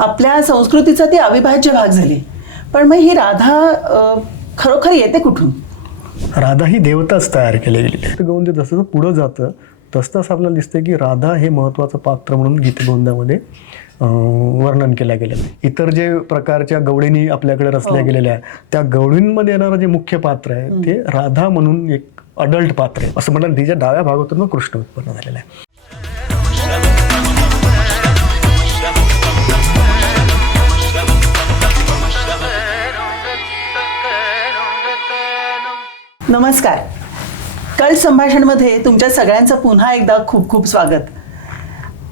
आपल्या संस्कृतीचा ती अविभाज्य भाग झाली. पण मग ही राधा खरोखर येते कुठून? राधा ही देवताच तयार केली गेलेली आहे. गीतगोविंद जसं पुढं जातं तसं आपल्याला दिसतं की राधा हे महत्त्वाचं पात्र म्हणून गीतगोविंदामध्ये वर्णन केलं गेलं. इतर जे प्रकारच्या गवळणी आपल्याकडे रचल्या गेलेल्या आहेत त्या गवळींमध्ये येणारं जे मुख्य पात्र आहे ते राधा म्हणून एक अडल्ट पात्र आहे. असं म्हणतात तिच्या डाव्या भागातून मग कृष्ण उत्पन्न झालेला आहे. नमस्कार. कल संभाषणमध्ये तुमच्या सगळ्यांचं पुन्हा एकदा खूप खूप स्वागत.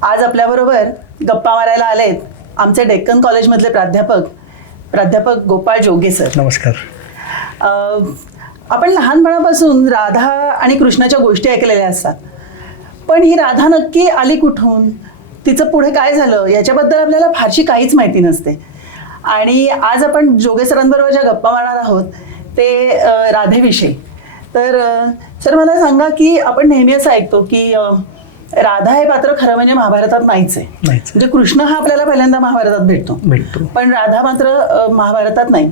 आज आपल्याबरोबर गप्पा मारायला आलेत आमचे डेक्कन कॉलेजमधले प्राध्यापक गोपाळ जोगे सर. नमस्कार. आपण लहानपणापासून राधा आणि कृष्णाच्या गोष्टी ऐकलेल्या असतात, पण ही राधा नक्की आली कुठून, तिचं पुढे काय झालं याच्याबद्दल आपल्याला फारशी काहीच माहिती नसते. आणि आज आपण जोगे सरांबरोबर ज्या गप्पा मारणार आहोत ते राधेविषयी. तर सर मला सांगा की आपण नेहमी असं ऐकतो की राधा हे पात्र खरं म्हणजे महाभारतात नाहीच आहे. म्हणजे कृष्ण हा आपल्याला पहिल्यांदा महाभारतात भेटतो, पण राधा मात्र महाभारतात नाही.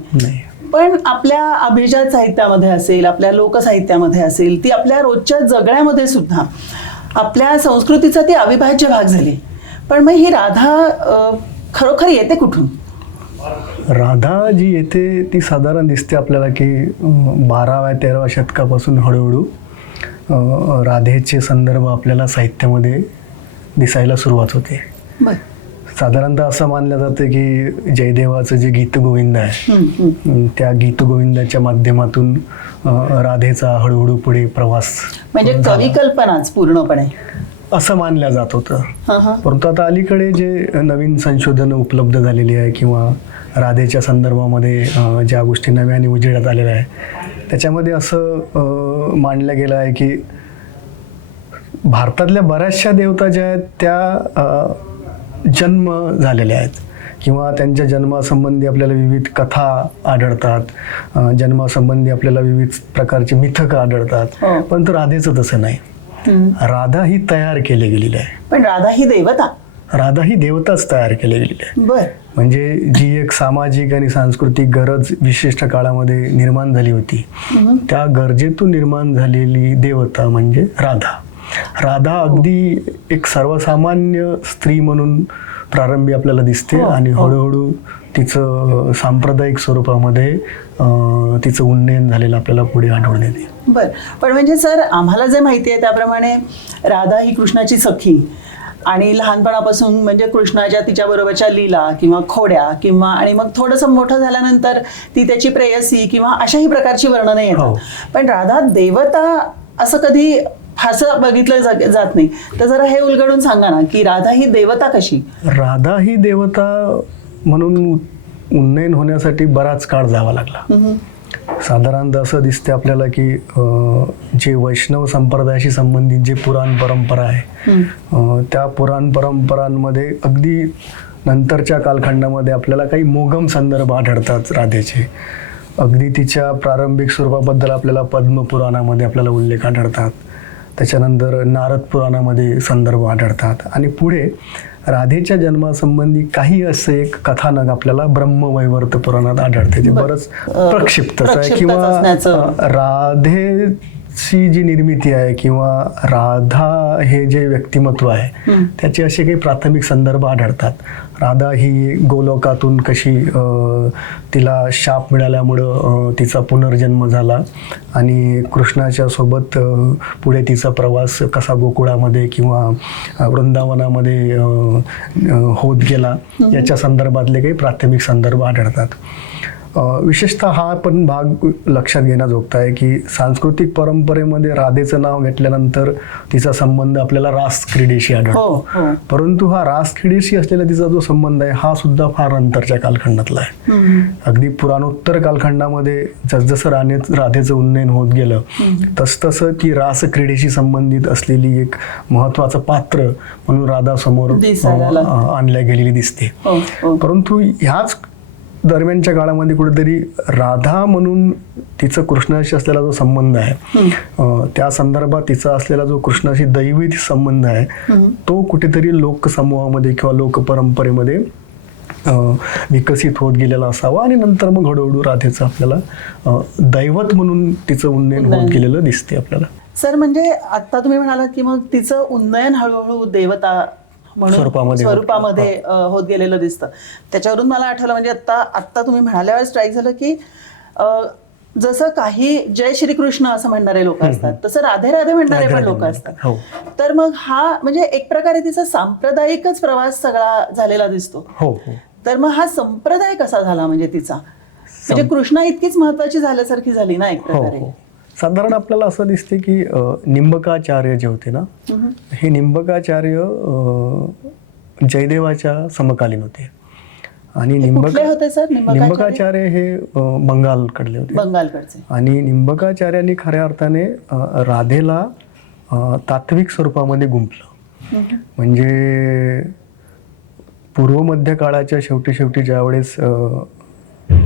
पण आपल्या अभिजात साहित्यामध्ये असेल, आपल्या लोकसाहित्यामध्ये असेल, ती आपल्या रोजच्या जगण्यामध्ये सुद्धा आपल्या संस्कृतीचा ती अविभाज्य भाग झाली. पण मग ही राधा खरोखर येते कुठून? राधा जी येते ती साधारण दिसते आपल्याला की 12व्या-13व्या शतकापासून हळूहळू राधेचे संदर्भ आपल्याला साहित्यामध्ये दिसायला सुरुवात होते. साधारणतः असं मानलं जातं की जयदेवाचं जे गीतगोविंद आहे त्या गीतगोविंदाच्या माध्यमातून राधेचा हळूहळू पुढे प्रवास म्हणजे कविकल्पनाच पूर्णपणे असं मानलं जात होतं. परंतु आता अलीकडे जे नवीन संशोधन उपलब्ध झालेली आहे किंवा राधेच्या संदर्भामध्ये ज्या गोष्टी नव्याने उजेडात आलेल्या आहे त्याच्यामध्ये असं मानलं गेलं आहे की भारतातल्या बऱ्याचशा देवता ज्या आहेत त्या जन्म झालेल्या आहेत किंवा त्यांच्या जन्मासंबंधी आपल्याला विविध कथा आढळतात, जन्मासंबंधी आपल्याला विविध प्रकारचे मिथक आढळतात. परंतु राधेचं तसं नाही. राधा ही तयार केली गेलेली आहे. पण राधा ही देवताच तयार केली गेलेली आहे. म्हणजे जी एक सामाजिक आणि सांस्कृतिक गरज विशिष्ट काळामध्ये निर्माण झाली होती त्या गरजेतून निर्माण झालेली देवता म्हणजे राधा. राधा अगदी एक सर्वसामान्य स्त्री म्हणून प्रारंभी आपल्याला दिसते आणि हळूहळू तिचं सांप्रदायिक स्वरूपामध्ये तिचं उन्नयन झालेलं आपल्याला पुढे आढळून येते. बरं. पण म्हणजे सर आम्हाला जे माहिती आहे त्याप्रमाणे राधा ही कृष्णाची सखी आणि लहानपणापासून म्हणजे कृष्णाच्या तिच्याबरोबरच्या लीला किंवा खोड्या किंवा आणि मग थोडंसं मोठं झाल्यानंतर ती त्याची प्रेयसी किंवा अशाही प्रकारची वर्णनं येतात. पण राधा देवता असं कधी फारसं बघितलं जात नाही. तर जरा हे उलगडून सांगा ना की राधा ही देवता कशी? राधा ही देवता म्हणून उन्नयन होण्यासाठी बराच काळ जावा लागला. साधारणतः असं दिसते आपल्याला की जे वैष्णव संप्रदायाशी संबंधित जे पुराण परंपरा आहे त्या पुराण परंपरांमध्ये अगदी नंतरच्या कालखंडामध्ये आपल्याला काही मोगम संदर्भ आढळतात राधेचे. अगदी तिच्या प्रारंभिक स्वरूपाबद्दल आपल्याला पद्मपुराणामध्ये आपल्याला उल्लेख आढळतात, त्याच्यानंतर नारद पुराणामध्ये संदर्भ आढळतात आणि पुढे राधेच्या जन्मासंबंधी काही असं एक कथानक आपल्याला ब्रह्मवैवर्त पुराणात आढळते जे बरंच प्रक्षिप्तच आहे. किंवा राधेची जी निर्मिती आहे किंवा राधा हे जे व्यक्तिमत्व आहे त्याचे असे काही प्राथमिक संदर्भ आढळतात. राधा ही गोलोकातून कशी तिला शाप मिळाल्यामुळं तिचा पुनर्जन्म झाला आणि कृष्णाच्या सोबत पुढे तिचा प्रवास कसा गोकुळामध्ये किंवा वृंदावनामध्ये होत गेला याच्या संदर्भातले काही प्राथमिक संदर्भ आढळतात. विशेषतः हा पण भाग लक्षात घेण्याजोगता आहे की सांस्कृतिक परंपरेमध्ये राधेचं नाव घेतल्यानंतर तिचा संबंध आपल्याला रास क्रीडेशी आढळतो. परंतु हा रास क्रीडेशी असलेला तिचा जो संबंध आहे हा सुद्धा फार नंतरच्या कालखंडातला आहे. अगदी पुराणोत्तर कालखंडामध्ये जसजसं राधेचं उन्नयन होत गेलं तसतसं ती रास क्रीडेशी संबंधित असलेली एक महत्वाचं पात्र म्हणून राधा समोर आणल्या गेलेली दिसते. परंतु ह्याच दरम्यानच्या काळामध्ये कुठेतरी राधा म्हणून तिचं कृष्णाशी असलेला जो संबंध आहे त्या संदर्भात तिचा असलेला जो कृष्णाशी दैवी संबंध आहे तो कुठेतरी लोकसमूहामध्ये किंवा लोकपरंपरेमध्ये विकसित होत गेलेला असावा आणि नंतर मग हळूहळू राधेचं आपल्याला दैवत म्हणून तिचं उन्नयन होत गेलेलं दिसते आपल्याला. सर म्हणजे आता तुम्ही म्हणालात की मग तिचं उन्नयन हळूहळू देवता म्हणून स्वरूपामध्ये होत गेलेलं दिसतं. त्याच्यावरून मला आठवलं म्हणजे आता तुम्ही म्हणाल्यावर स्ट्राईक झालं की जसं काही जय श्रीकृष्ण असं म्हणणारे लोक असतात तसं राधे राधे म्हणणारे पण लोक असतात. तर मग हा म्हणजे एक प्रकारे तिचा सांप्रदायिकच प्रवास सगळा झालेला दिसतो. तर मग हा संप्रदाय कसा झाला म्हणजे तिचा म्हणजे कृष्णा इतकीच महत्वाची झाल्यासारखी झाली ना एक प्रकारे. साधारण आपल्याला असं दिसते की निंबकाचार्य जे होते ना हे निंबकाचार्य जयदेवाच्या समकालीन होते आणि निंबकाचार्य हे बंगालकडले होते. बंगालकडचे. आणि निंबकाचार्यांनी खऱ्या अर्थाने राधेला तात्विक स्वरूपामध्ये गुंफलं. म्हणजे पूर्व मध्य काळाच्या शेवटी ज्यावेळेस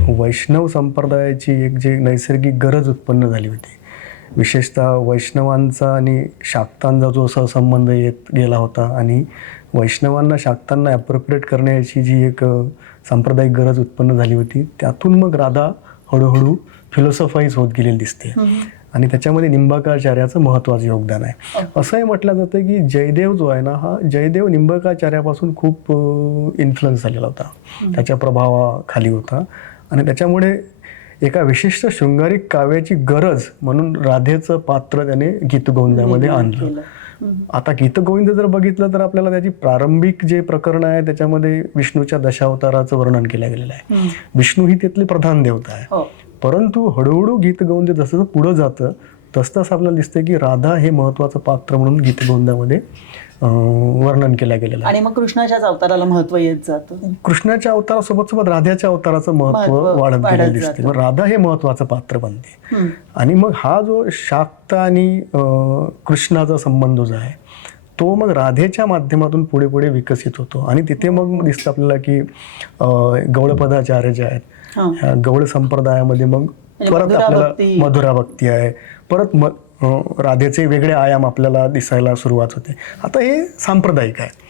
वैष्णव संप्रदायाची एक जे नैसर्गिक गरज उत्पन्न झाली होती, विशेषतः वैष्णवांचा आणि शाक्तांचा जो सहसंबंध येत गेला होता आणि वैष्णवांना शाक्तांना ॲप्रोप्रिएट करण्याची जी एक सांप्रदायिक गरज उत्पन्न झाली होती, त्यातून मग राधा हळूहळू फिलॉसॉफाईज होत गेलेली दिसते आणि त्याच्यामध्ये निंबकाचार्याचं महत्त्वाचं योगदान आहे. असंही म्हटलं जातं की जयदेव जो आहे ना हा जयदेव निंबकाचार्यापासून खूप इन्फ्लुअन्स झालेला होता, त्याच्या प्रभावाखाली होता आणि त्याच्यामुळे एका विशिष्ट शृंगारिक काव्याची गरज म्हणून राधेचं पात्र त्याने गीतगोविंदामध्ये आणलं. आता गीतगोविंद जर बघितलं तर आपल्याला त्याची प्रारंभिक जे प्रकरण आहे त्याच्यामध्ये विष्णूच्या दशावताराचं वर्णन केलं गेलेलं आहे. विष्णू ही तिथली प्रधान देवता आहे. परंतु हळूहळू गीतगोविंद जसं पुढं जातं तसं आपल्याला दिसतं की राधा हे महत्वाचं पात्र म्हणून गीतगोविंदामध्ये वर्णन केलं गेलेलं आहे. आणि मग कृष्णाच्याच अवताराला महत्व येत जातं. कृष्णाच्या अवतारासोबत राधाच्या अवताराचं महत्व वाढत गेलेलं दिसते. मग राधा हे महत्वाचं पात्र बनते आणि मग हा जो शाक्त आणि कृष्णाचा संबंध जो आहे तो मग राधेच्या माध्यमातून पुढे पुढे विकसित होतो आणि तिथे मग दिसतं आपल्याला की गौळपदाचार्य जे आहेत गौळ संप्रदायामध्ये मग परत आपल्याला मधुरा भक्ती आहे, परत राधेचे वेगळे आयाम आपल्याला दिसायला सुरुवात होते. आता हे सांप्रदायिक आहे.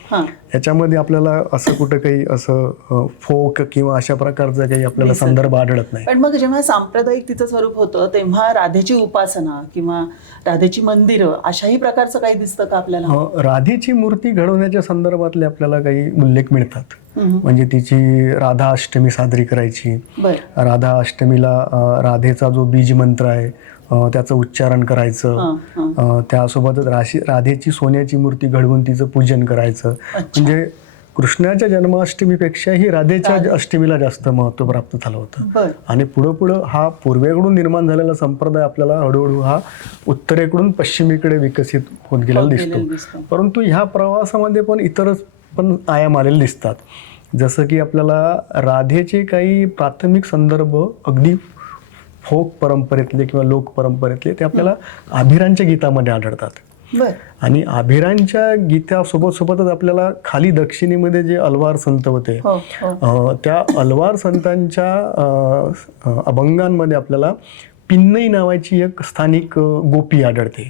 याच्यामध्ये आपल्याला असं कुठं काही असं फोक किंवा अशा प्रकारचं काही आपल्याला संदर्भ आढळत नाही. पण मग जेव्हा सांप्रदायिक तिचं स्वरूप होतं तेव्हा राधेची उपासना किंवा राधेची मंदिरं अशाही प्रकारचं काही दिसतं का आपल्याला? राधेची मूर्ती घडवण्याच्या संदर्भातले आपल्याला काही उल्लेख मिळतात. म्हणजे तिची राधा अष्टमी साजरी करायची. राधा अष्टमीला राधेचा जो बीज मंत्र आहे त्याचं उच्चारण करायचं, त्यासोबतच राधेची सोन्याची मूर्ती घडवून तिचं पूजन करायचं. म्हणजे कृष्णाच्या जन्माष्टमीपेक्षाही राधेच्या अष्टमीला जास्त महत्व प्राप्त झालं होतं. आणि पुढं हा पूर्वेकडून निर्माण झालेला संप्रदाय आपल्याला हळूहळू हा उत्तरेकडून पश्चिमेकडे विकसित होत गेलेला दिसतो. परंतु ह्या प्रवासामध्ये पण इतरच पण आयाम आलेले दिसतात. जसं की आपल्याला राधेचे काही प्राथमिक संदर्भ अगदी फोक परंपरेतले किंवा लोक परंपरेतले ते आपल्याला आभिरांच्या गीतामध्ये आढळतात. आणि आभिरांच्या गीतासोबतच आपल्याला खाली दक्षिणेमध्ये जे अलवार संत होते त्या अलवार संतांच्या अभंगांमध्ये आपल्याला पिन्नई नावाची एक स्थानिक गोपी आढळते.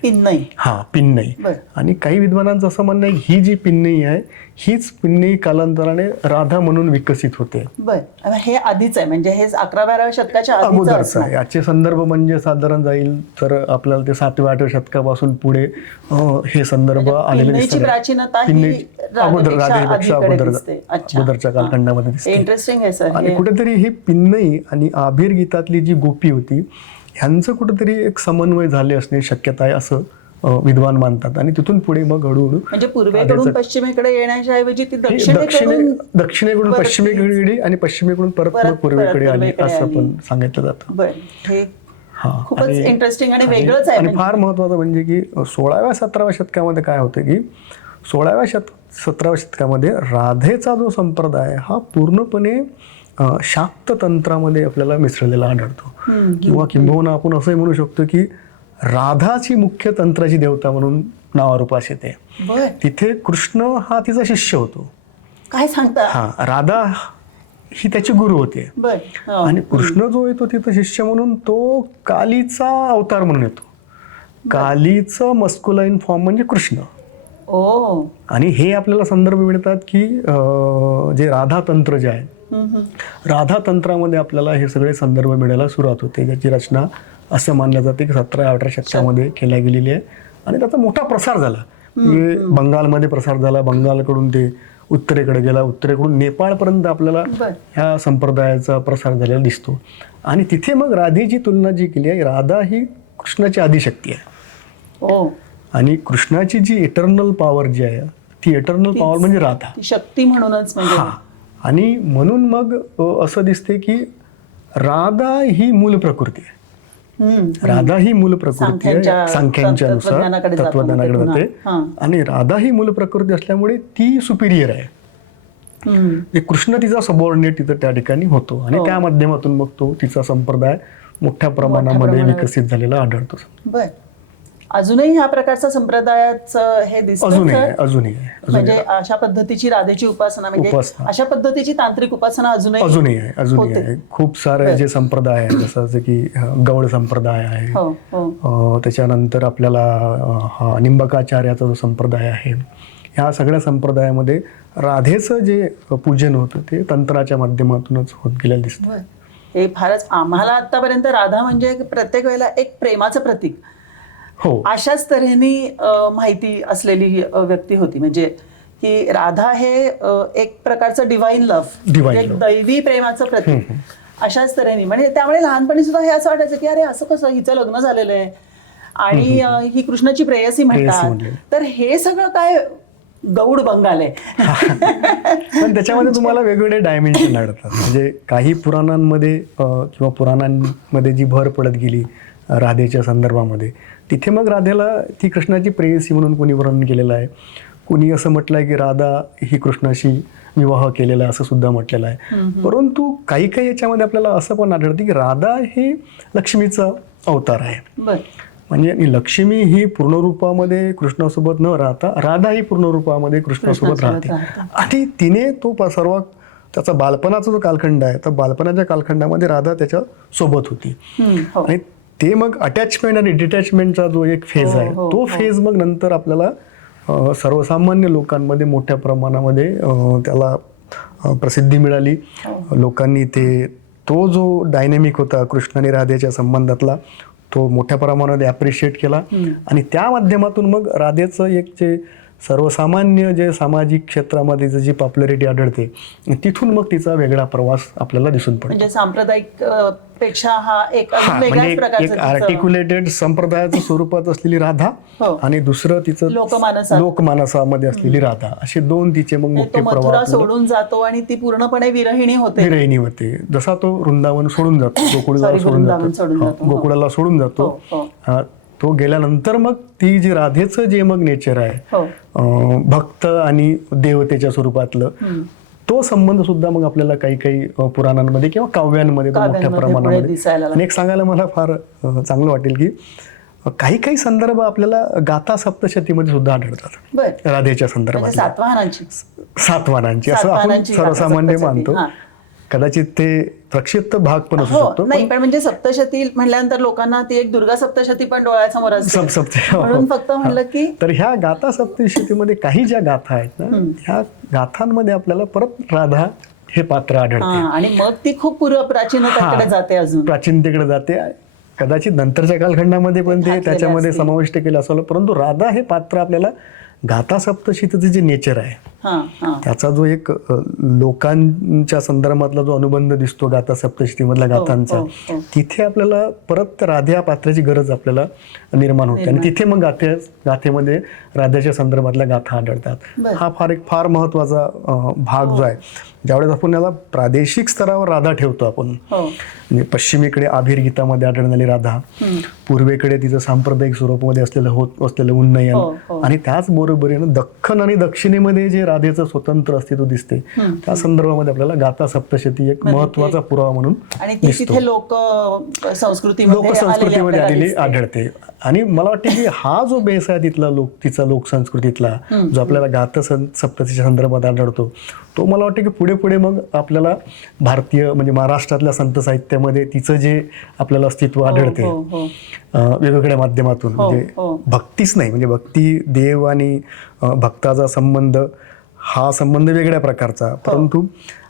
पिन्नई. आणि काही विद्वानांचं असं म्हणणं आहे ही जी पिन्नई आहे हीच पिन्नई कालांतराने राधा म्हणून विकसित होते. हे आधीच आहे म्हणजे हे 11-12व्या शतकाच्या अगोदरच आहे. याचे संदर्भ म्हणजे साधारण जाईल तर आपल्याला ते 7व्या-8व्या शतकापासून पुढे हे संदर्भ आलेले दिसतात. अगोदरच्या कालखंडामध्ये दिसते. इंटरेस्टिंग आहे सर. आणि कुठेतरी ही पिन्नई आणि आभिर गीतातली जी गोपी होती ह्यांचं कुठेतरी एक समन्वय झाले असणे शक्यता आहे असं विद्वान मानतात. आणि तिथून पुढे मग हळूहळू म्हणजे पूर्वेकडून पश्चिमेकडे येण्याच्या ऐवजी ती दक्षिणेकडून पश्चिमेकडे गेली आणि पश्चिमेकडून परत पूर्वेकडे आली असं पण सांगितलं जातं. खूपच इंटरेस्टिंग आणि वेगळंच आहे. आणि फार महत्वाचं म्हणजे की 16व्या-17व्या शतकामध्ये काय होतं की 16व्या-17व्या शतकामध्ये राधेचा जो संप्रदाय हा पूर्णपणे शाक्त तंत्रामध्ये आपल्याला मिसळलेला आढळतो. किंवा आपण असंही म्हणू शकतो की राधाची मुख्य तंत्राची देवता म्हणून नावारूपास येते. तिथे कृष्ण हा तिचा शिष्य होतो. काय सांगता? राधा ही त्याची गुरु होते. आणि कृष्ण जो येतो तिथं शिष्य म्हणून तो कालीचा अवतार म्हणून येतो. कालीचं मस्क्युलाइन फॉर्म म्हणजे कृष्ण. आणि हे आपल्याला संदर्भ मिळतात की जे राधा तंत्र जे आहे राधा तंत्रामध्ये आपल्याला हे सगळे संदर्भ मिळायला सुरुवात होते, ज्याची रचना असं मानलं जाते की 17-18 शतकामध्ये केल्या गेलेली आहे आणि त्याचा मोठा प्रसार झाला. म्हणजे बंगालमध्ये प्रसार झाला, बंगालकडून ते उत्तरेकडे गेला, उत्तरेकडून नेपाळपर्यंत आपल्याला ह्या संप्रदायाचा प्रसार झालेला दिसतो. आणि तिथे मग राधेची तुलना जी केली आहे, राधा ही कृष्णाची आदिशक्ती आहे आणि कृष्णाची जी इटर्नल पॉवर जी आहे ती इटर्नल पॉवर म्हणजे राधा शक्ती म्हणूनच. आणि म्हणून मग असं दिसते की राधा ही मूल प्रकृती आहे. राधा ही मूल प्रकृती आहे सांख्यांच्या नुसार, तत्वज्ञानाकडे जाते आणि राधा ही मूल प्रकृती असल्यामुळे ती सुपिरियर आहे. कृष्ण तिचा सबऑर्डिनेट तिथं त्या ठिकाणी होतो आणि त्या माध्यमातून मग तो तिचा संप्रदाय मोठ्या प्रमाणामध्ये विकसित झालेला आढळतो. बर, अजूनही ह्या प्रकारचा संप्रदायाचं हे दिसतं. अजूनही म्हणजे अशा पद्धतीची राधेची उपासना, म्हणजे अशा पद्धतीची तांत्रिक उपासना अजूनही आहे. खूप सारे जे संप्रदाय आहेत, जसं की गौड संप्रदाय आहे, त्याच्यानंतर आपल्याला हा निंबकाचार्याचा जो संप्रदाय आहे, ह्या सगळ्या संप्रदायामध्ये राधेचं जे पूजन होतं ते तंत्राच्या माध्यमातूनच होत गेलेलं दिसतं. हे फारच, आम्हाला आतापर्यंत राधा म्हणजे प्रत्येक वेळेला एक प्रेमाचं प्रतीक अशाच तऱ्हेने माहिती असलेली व्यक्ती होती. म्हणजे की राधा हे एक प्रकारचं डिव्हाइन लव्ह, एक दैवी प्रेमाचं प्रतीक अशाच तऱ्हेने. म्हणजे त्यामुळे लहानपणी सुद्धा हे असं वाटायचं की अरे असं कसं, हिचं लग्न झालेलं आहे आणि ही कृष्णाची प्रेयसी म्हणतात, तर हे सगळं काय गौड बंगाल आहे. पण त्याच्यामध्ये तुम्हाला वेगवेगळे डायमेन्शन आढळतात. म्हणजे काही पुराणांमध्ये किंवा पुराणांमध्ये जी भर पडत गेली राधेच्या संदर्भामध्ये, तिथे मग राधेला ती कृष्णाची प्रेयसी म्हणून कोणी वर्णन केलेलं आहे. कोणी असं म्हटलं आहे की राधा ही कृष्णाशी विवाह केलेला आहे असं सुद्धा म्हटलेलं आहे. परंतु काही काही याच्यामध्ये आपल्याला असं पण आढळतं की राधा ही लक्ष्मीचा अवतार आहे. म्हणजे लक्ष्मी ही पूर्ण रूपामध्ये कृष्णासोबत न राहता राधा ही पूर्ण रूपामध्ये कृष्णासोबत राहते आणि तिने तो सर्व त्याचा बालपणाचा जो कालखंड आहे, तर बालपणाच्या कालखंडामध्ये राधा त्याच्या सोबत होती. आणि ते मग अटॅचमेंट आणि डिटॅचमेंटचा जो एक फेज आहे, तो फेज मग नंतर आपल्याला सर्वसामान्य लोकांमध्ये मोठ्या प्रमाणामध्ये त्याला प्रसिद्धी मिळाली. लोकांनी तो जो डायनेमिक होता कृष्ण आणि राधेच्या संबंधातला, तो मोठ्या प्रमाणामध्ये ॲप्रिशिएट केला आणि त्या माध्यमातून मग राधेचं एक जे सर्वसामान्य जे सामाजिक क्षेत्रामध्ये जी पॉप्युलरिटी आढळते, तिथून मग तिचा वेगळा प्रवास आपल्याला दिसून पडतो. म्हणजे सांप्रदायिक पेक्षा हा एक वेगळ्याच प्रकारचा आर्टिक्युलेटेड संप्रदायाच्या स्वरूपात असलेली राधा आणि दुसरं तिचं लोकमानसामध्ये असलेली राधा, असे दोन तिचे मग मोठे प्रवास सोडून जातो आणि ती पूर्णपणे विरहिणी होते. जसा तो वृंदावन सोडून जातो, गोकुळाला सोडून जातो, तो गेल्यानंतर मग ती जी राधेचं जे मग नेचर आहे, भक्त आणि देवतेच्या स्वरूपातलं, तो संबंध सुद्धा मग आपल्याला काही काही पुराणांमध्ये किंवा काव्यांमध्ये मोठ्या प्रमाणामध्ये. आणि एक सांगायला मला फार चांगलं वाटेल की काही काही संदर्भ आपल्याला गाथा सप्तशतीमध्ये सुद्धा आढळतात राधेच्या संदर्भात. सातवाहनांची असं आपण सर्वसामान्य मानतो. कदाचित ते प्रक्षिप्त भाग पण असू शकतो. नाही, पण म्हणजे सप्तशती म्हणल्यानंतर लोकांना ती एक दुर्गा सप्तशती पण डोळ्यासमोर असते, म्हणून फक्त म्हणलं की. तर ह्या गाथा सप्तशतीमध्ये काही ज्या गाथा आहेत ना, ह्या गाथांमध्ये आपल्याला परत राधा हे पात्र आढळते आणि मग ती खूप प्राचीनतेकडे जाते, अजून प्राचीनतेकडे जाते. कदाचित नंतरच्या कालखंडामध्ये पण ते त्याच्यामध्ये समाविष्ट केलं असावं, परंतु राधा हे पात्र आपल्याला गाथा सप्तशतीचं जे नेचर आहे, त्याचा जो एक लोकांच्या संदर्भातला जो अनुबंध दिसतो गाथा सप्तशतीमधल्या गाथांचा, तिथे आपल्याला परत राधा पात्राची गरज आपल्याला निर्माण होते आणि तिथे मग गाथेमध्ये राधाच्या संदर्भातल्या गाथा आढळतात. हा फार महत्वाचा भाग जो आहे. ज्यावेळेस आपण याला प्रादेशिक स्तरावर राधा ठेवतो आपण, म्हणजे पश्चिमेकडे आभिर गीतामध्ये आढळणारी राधा, पूर्वेकडे तिचं सांप्रदायिक स्वरूपामध्ये असलेलं उन्नयन, आणि त्याच बरोबरीनं दख्खन आणि दक्षिणेमध्ये जे राधेचं स्वतंत्र अस्तित्व दिसते, त्या संदर्भामध्ये आपल्याला गाथा सप्तशती एक महत्वाचा पुरावा म्हणून दिसतो. लोक संस्कृतीमध्ये आलेली आढळते. आणि मला वाटतं की हा जो बेस आहे तिचा लोकसंस्कृतीतला जो आपल्याला गाथा सप्तशतीच्या संदर्भात आढळतो, तो मला वाटतं की पुढे मग आपल्याला भारतीय म्हणजे महाराष्ट्रातल्या संत साहित्यामध्ये तिचं जे आपल्याला अस्तित्व आढळते वेगवेगळ्या माध्यमातून. म्हणजे भक्तीच नाही, म्हणजे भक्ती, देव आणि भक्ताचा संबंध हा संबंध वेगळ्या प्रकारचा, परंतु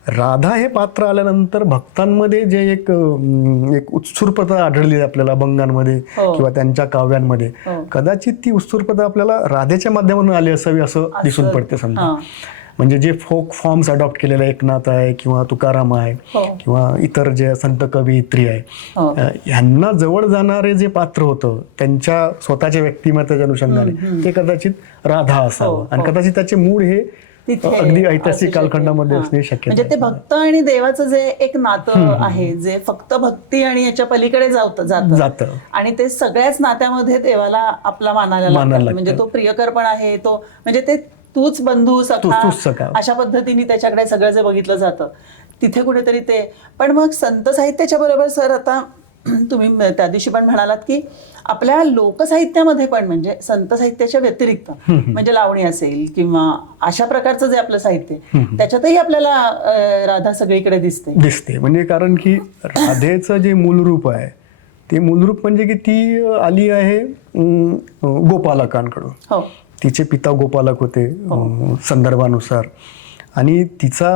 राधा हे पात्र आल्यानंतर भक्तांमध्ये जे एक उत्सुकता आढळली आपल्याला अभंगांमध्ये किंवा त्यांच्या काव्यांमध्ये, कदाचित ती उत्सुकता आपल्याला राधेच्या माध्यमातून आली असावी असं दिसून पडते समजा. म्हणजे जे फोक फॉर्म्स अडॉप्ट केलेले, एकनाथ आहे किंवा तुकाराम आहे किंवा इतर जे संत कवयित्री आहे, ह्यांना जवळ जाणारे जे पात्र होतं त्यांच्या स्वतःच्या व्यक्तिमत्वाच्या अनुषंगाने ते कदाचित राधा असावं. आणि कदाचित त्याचे मूळ हे अगदी ऐतिहासिक कालखंडामध्ये असणे शक्य. म्हणजे ते भक्त आणि देवाचं जे एक नातं आहे, जे फक्त भक्ती आणि याच्या पलीकडे जातं आणि ते सगळ्याच नात्यामध्ये देवाला आपला मानायला लागतं. म्हणजे तो प्रियकर पण आहे, तो म्हणजे ते तूच बंधू सखा अशा पद्धतीने त्याच्याकडे सगळं जे बघितलं जातं तिथे कुठेतरी ते. पण मग संत साहित्याच्या बरोबर सर, आता तुम्ही त्या दिवशी पण म्हणालात की आपल्या लोकसाहित्यामध्ये पण, म्हणजे संत साहित्याच्या व्यतिरिक्त, म्हणजे लावणी असेल किंवा अशा प्रकारचं जे आपलं साहित्य, त्याच्यातही आपल्याला राधा सगळीकडे दिसते. म्हणजे कारण की राधेचं जे मूलरूप आहे ते मूलरूप म्हणजे की ती आली आहे गोपालकांकडून. तिचे पिता गोपालक होते संदर्भानुसार, आणि तिचा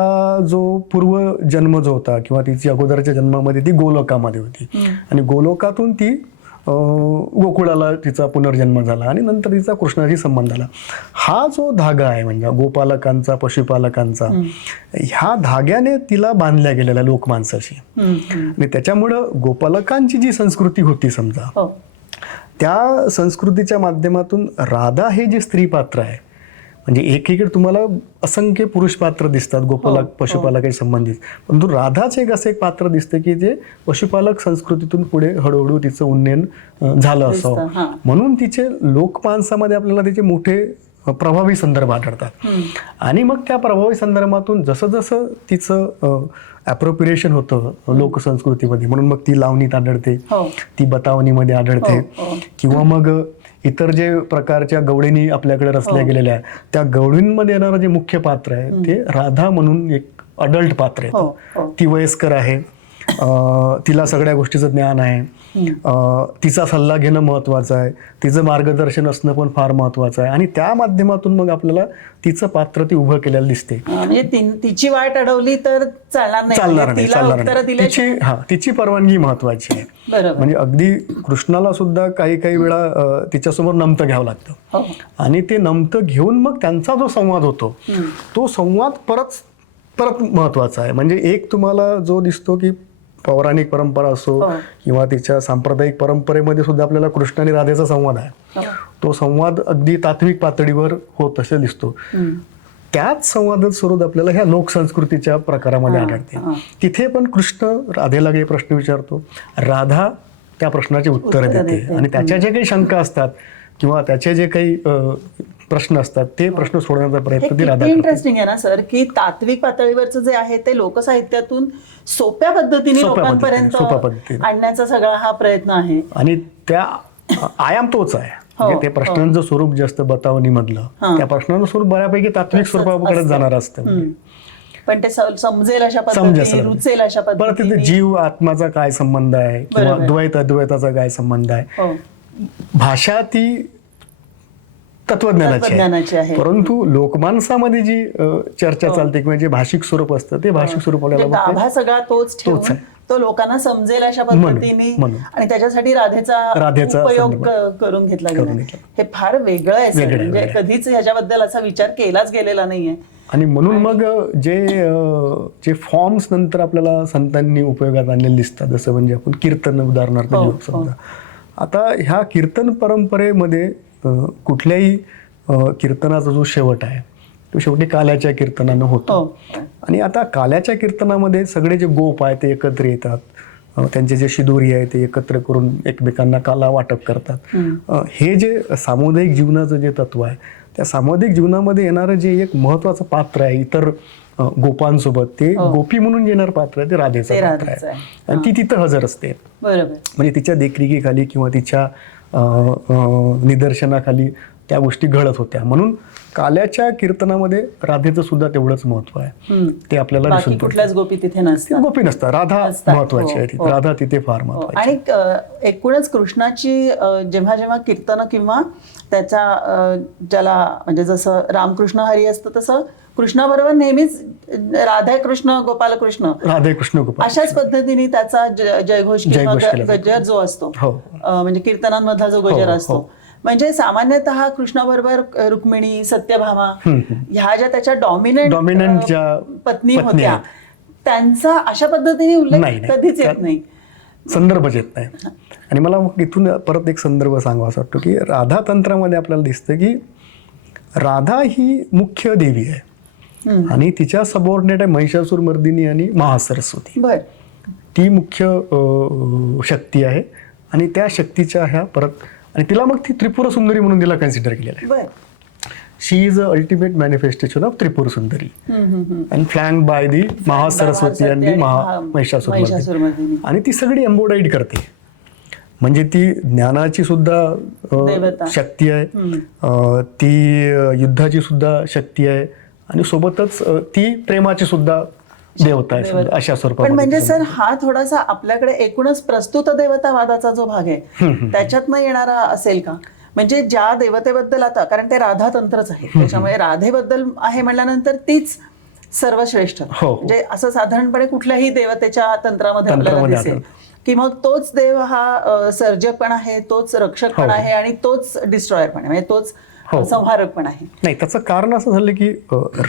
जो पूर्व जन्म जो होता किंवा तिची अगोदरच्या जन्मामध्ये ती गोलोकामध्ये होती, आणि गोलोकातून ती गोकुळाला तिचा पुनर्जन्म झाला आणि नंतर तिचा कृष्णाशी संबंध झाला. हा जो धागा आहे म्हणजे गोपालकांचा, पशुपालकांचा, ह्या धाग्याने तिला बांधल्या गेलेला लोकमानसाशी. आणि त्याच्यामुळं गोपालकांची जी संस्कृती होती समजा, त्या संस्कृतीच्या माध्यमातून राधा हे जे स्त्री पात्र आहे, म्हणजे एकीकडे तुम्हाला असंख्य पुरुष पात्र दिसतात गोपालक पशुपालकाशी संबंधित, परंतु राधाच एक असं एक पात्र दिसतं की जे पशुपालक संस्कृतीतून पुढे हळूहळू तिचं उन्नयन झालं असावं. म्हणून तिचे लोकमानसामध्ये आपल्याला तिचे मोठे प्रभावी संदर्भ आढळतात. आणि मग त्या प्रभावी संदर्भातून जसं जसं तिचं ॲप्रोप्रिएशन होतं लोकसंस्कृतीमध्ये, म्हणून मग ती लावणीत आढळते, ती बतावणीमध्ये आढळते, किंवा मग इतर जे प्रकारच्या गवळणी आपल्याकडे रचल्या गेलेल्या आहेत त्या गवळींमध्ये येणारं जे मुख्य पात्र आहे ते राधा म्हणून एक अडल्ट पात्र आहे. ती वयस्कर आहे, तिला सगळ्या गोष्टीचं ज्ञान आहे, तिचा सल्ला घेणं महत्त्वाचं आहे, तिचं मार्गदर्शन असणं पण फार महत्त्वाचं आहे, आणि त्या माध्यमातून मग आपल्याला तिचं पात्र ती उभं केलेलं दिसते. म्हणजे तिची वाट अडवली तर चालणार नाही. तिची परवानगी महत्वाची आहे. म्हणजे अगदी कृष्णाला सुद्धा काही काही वेळा तिच्यासमोर नमतं घ्यावं लागतं, आणि ते नमतं घेऊन मग त्यांचा जो संवाद होतो तो संवाद परत महत्वाचा आहे. म्हणजे एक तुम्हाला जो दिसतो की पौराणिक परंपरा असो किंवा तिच्या सांप्रदायिक परंपरेमध्ये सुद्धा आपल्याला कृष्ण आणि राधेचा संवाद आहे, तो संवाद अगदी तात्विक पातळीवर होत असे दिसतो. त्याच संवादाचं स्वरूप आपल्याला ह्या लोकसंस्कृतीच्या प्रकारामध्ये आढळते. तिथे पण कृष्ण राधेला काही प्रश्न विचारतो, राधा त्या प्रश्नाचे उत्तर देते, आणि त्याच्या जे काही शंका असतात किंवा त्याचे जे काही प्रश्न असतात ते प्रश्न सोडवण्याचा प्रयत्न ती राधा करते. इंटरेस्टिंग आहे ना सर, की तात्विक पातळीवरचं जे आहे ते लोकसाहित्यातून सोप्या पद्धतीने लोकांपर्यंत आणण्याचा सगळा हा प्रयत्न आहे, आणि त्या आयाम तोच आहे. म्हणजे ते प्रश्नांचं स्वरूप जे असतं बतावणी मधलं, त्या प्रश्नांचं स्वरूप बऱ्यापैकी तात्विक स्वरूपाकडे जाणार असतं. पण ते समजेल अशा पद्धतीने, रुचेल अशा पद्धतीने. तिथे जीव आत्माचा काय संबंध आहे किंवा द्वैत अद्वैताचा काय संबंध आहे. भाषा ती तत्वज्ञानाची आहे, परंतु लोकमानसामध्ये जी चर्चा चालते किंवा जे भाषिक स्वरूप असतं ते भाषिक स्वरूप गाभा सगळा तोच ठेवून तो लोकांना समजेल अशा पद्धतीने, आणि त्याच्यासाठी राधेचा उपयोग करून घेतला गेला. हे फार वेगळं आहे सर, म्हणजे कधीच ह्याच्याबद्दल असा विचार केलाच गेलेला नाहीये. आणि म्हणून मग जे फॉर्म्स नंतर आपल्याला संतांनी उपयोगात आणलेले दिसतात, जसं म्हणजे आपण कीर्तन उदाहरणार्थ घेऊ समजा. आता ह्या कीर्तन परंपरेमध्ये कुठल्याही कीर्तनाचा जो शेवट आहे तो शेवटी काल्याच्या कीर्तनानं होतो. आणि आता काल्याच्या कीर्तनामध्ये सगळे जे गोप आहेत ते एकत्र येतात, त्यांचे जे शिदोरी आहे ते एकत्र करून एकमेकांना काला वाटप करतात. हे जे सामुदायिक जीवनाचं जे तत्व आहे त्या सामुदायिक जीवनामध्ये येणारं जे एक महत्वाचं पात्र आहे इतर गोपांसोबत, ते गोपी म्हणून येणार पात्र आहे ते राधेचं पात्र आहे, आणि ती तिथं हजर असते. म्हणजे तिच्या देखरेखीखाली किंवा तिच्या निदर्शनाखाली त्या गोष्टी घडत होत्या. म्हणून काल्याच्या कीर्तनामध्ये राधेचं सुद्धा तेवढंच महत्व आहे, ते आपल्याला दिसून पडतं. कुठल्याच गोपी तिथे नसतात, गोपी नसतात, राधा महत्वाची आहे तिथे, राधा तिथे फार महत्वाची. आणि एकूणच कृष्णाची जेव्हा जेव्हा कीर्तन किंवा त्याचा ज्याला म्हणजे जसं रामकृष्ण हरी असतं तसं कृष्णाबरोबर नेहमीच राधा कृष्ण गोपाल कृष्ण राधे कृष्ण गोपाल अशाच पद्धतीने त्याचा जयघोष किंवा जयघोष केला जातो. गजर जो असतो हो. म्हणजे कीर्तनांमधला जो गजर हो, असतो हो. म्हणजे सामान्यतः कृष्णाबरोबर रुक्मिणी सत्यभामा ह्या ज्या त्याच्या डॉमिनंट ज्या पत्नी पत्नी होत्या आहेत. त्यांचा अशा पद्धतीने उल्लेख नाही, नाही. कधीच येत नाही. संदर्भच येत नाही. आणि मला मग इथून परत एक संदर्भ सांगावासा वाटतो की राधा तंत्रामध्ये आपल्याला दिसतं की राधा ही मुख्य देवी आहे आणि तिच्या सबऑर्डिनेट आहे महिषासूर मर्दिनी आणि महासरस्वती. बर ती मुख्य शक्ती आहे आणि त्या शक्तीच्या ह्या परत आणि तिला मग ती त्रिपुर सुंदरी म्हणून तिला कन्सिडर केलेलं आहे. बर she is a ultimate manifestation of Tripura Sundari and flank by the Mahasaraswati आणि दी महिषासूर महिषासुरमर्दिनी. आणि ती सगळी एम्बोडाईड करते. म्हणजे ती ज्ञानाची सुद्धा देवता. शक्ती आहे, ती युद्धाची सुद्धा शक्ती आहे आणि सोबतच ती प्रेमाची सुद्धा देवता आहे समजा, अशा पण स्वरूपामध्ये. म्हणजे सर हा थोडासा आपल्याकडे एकूणच प्रस्तुत देवतावादाचा जो भाग आहे त्याच्यातनं येणारा असेल का? म्हणजे ज्या देवतेबद्दल आता कारण ते राधा तंत्रच आहे त्याच्यामुळे राधेबद्दल आहे म्हणल्यानंतर तीच सर्वश्रेष्ठ. हो. म्हणजे असं साधारणपणे कुठल्याही देवतेच्या तंत्रामध्ये आपल्याला दिसेल की मग तोच देव हा सर्जक पण आहे, तोच रक्षक पण आहे आणि तोच डिस्ट्रॉयर पण आहे, म्हणजे तोच संहारक पण आहे. नाही, त्याचं कारण असं झालं की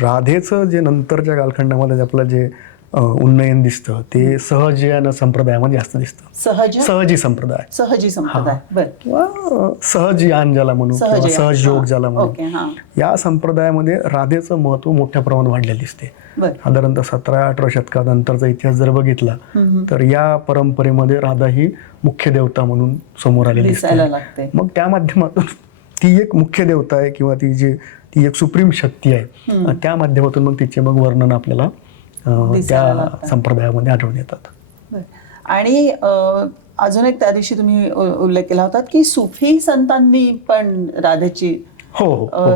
राधेचं जे नंतरच्या कालखंडामध्ये आपलं जे उन्नयन दिसतं ते सहजीयन संप्रदायामध्ये जास्त दिसतं. सहजी संप्रदाय बर किंवा सहजयान ज्याला म्हणू किंवा सहजयोग ज्याला म्हणू, या संप्रदायामध्ये राधेचं महत्व मोठ्या प्रमाणात वाढलेलं दिसते. साधारणतः 17-18 शतकानंतरचा इतिहास जर बघितला तर या परंपरेमध्ये राधा ही मुख्य देवता म्हणून समोर आलेली दिसते. मग त्या माध्यमातून ती एक मुख्य देवता आहे किंवा ती एक सुप्रीम शक्ती आहे. त्या माध्यमातून मग तिचे मग वर्णन आपल्याला त्या संप्रदायामध्ये आढळून येतात. आणि अजून एक त्या दिवशी तुम्ही उल्लेख केला होता की सुफी संतांनी पण राधेची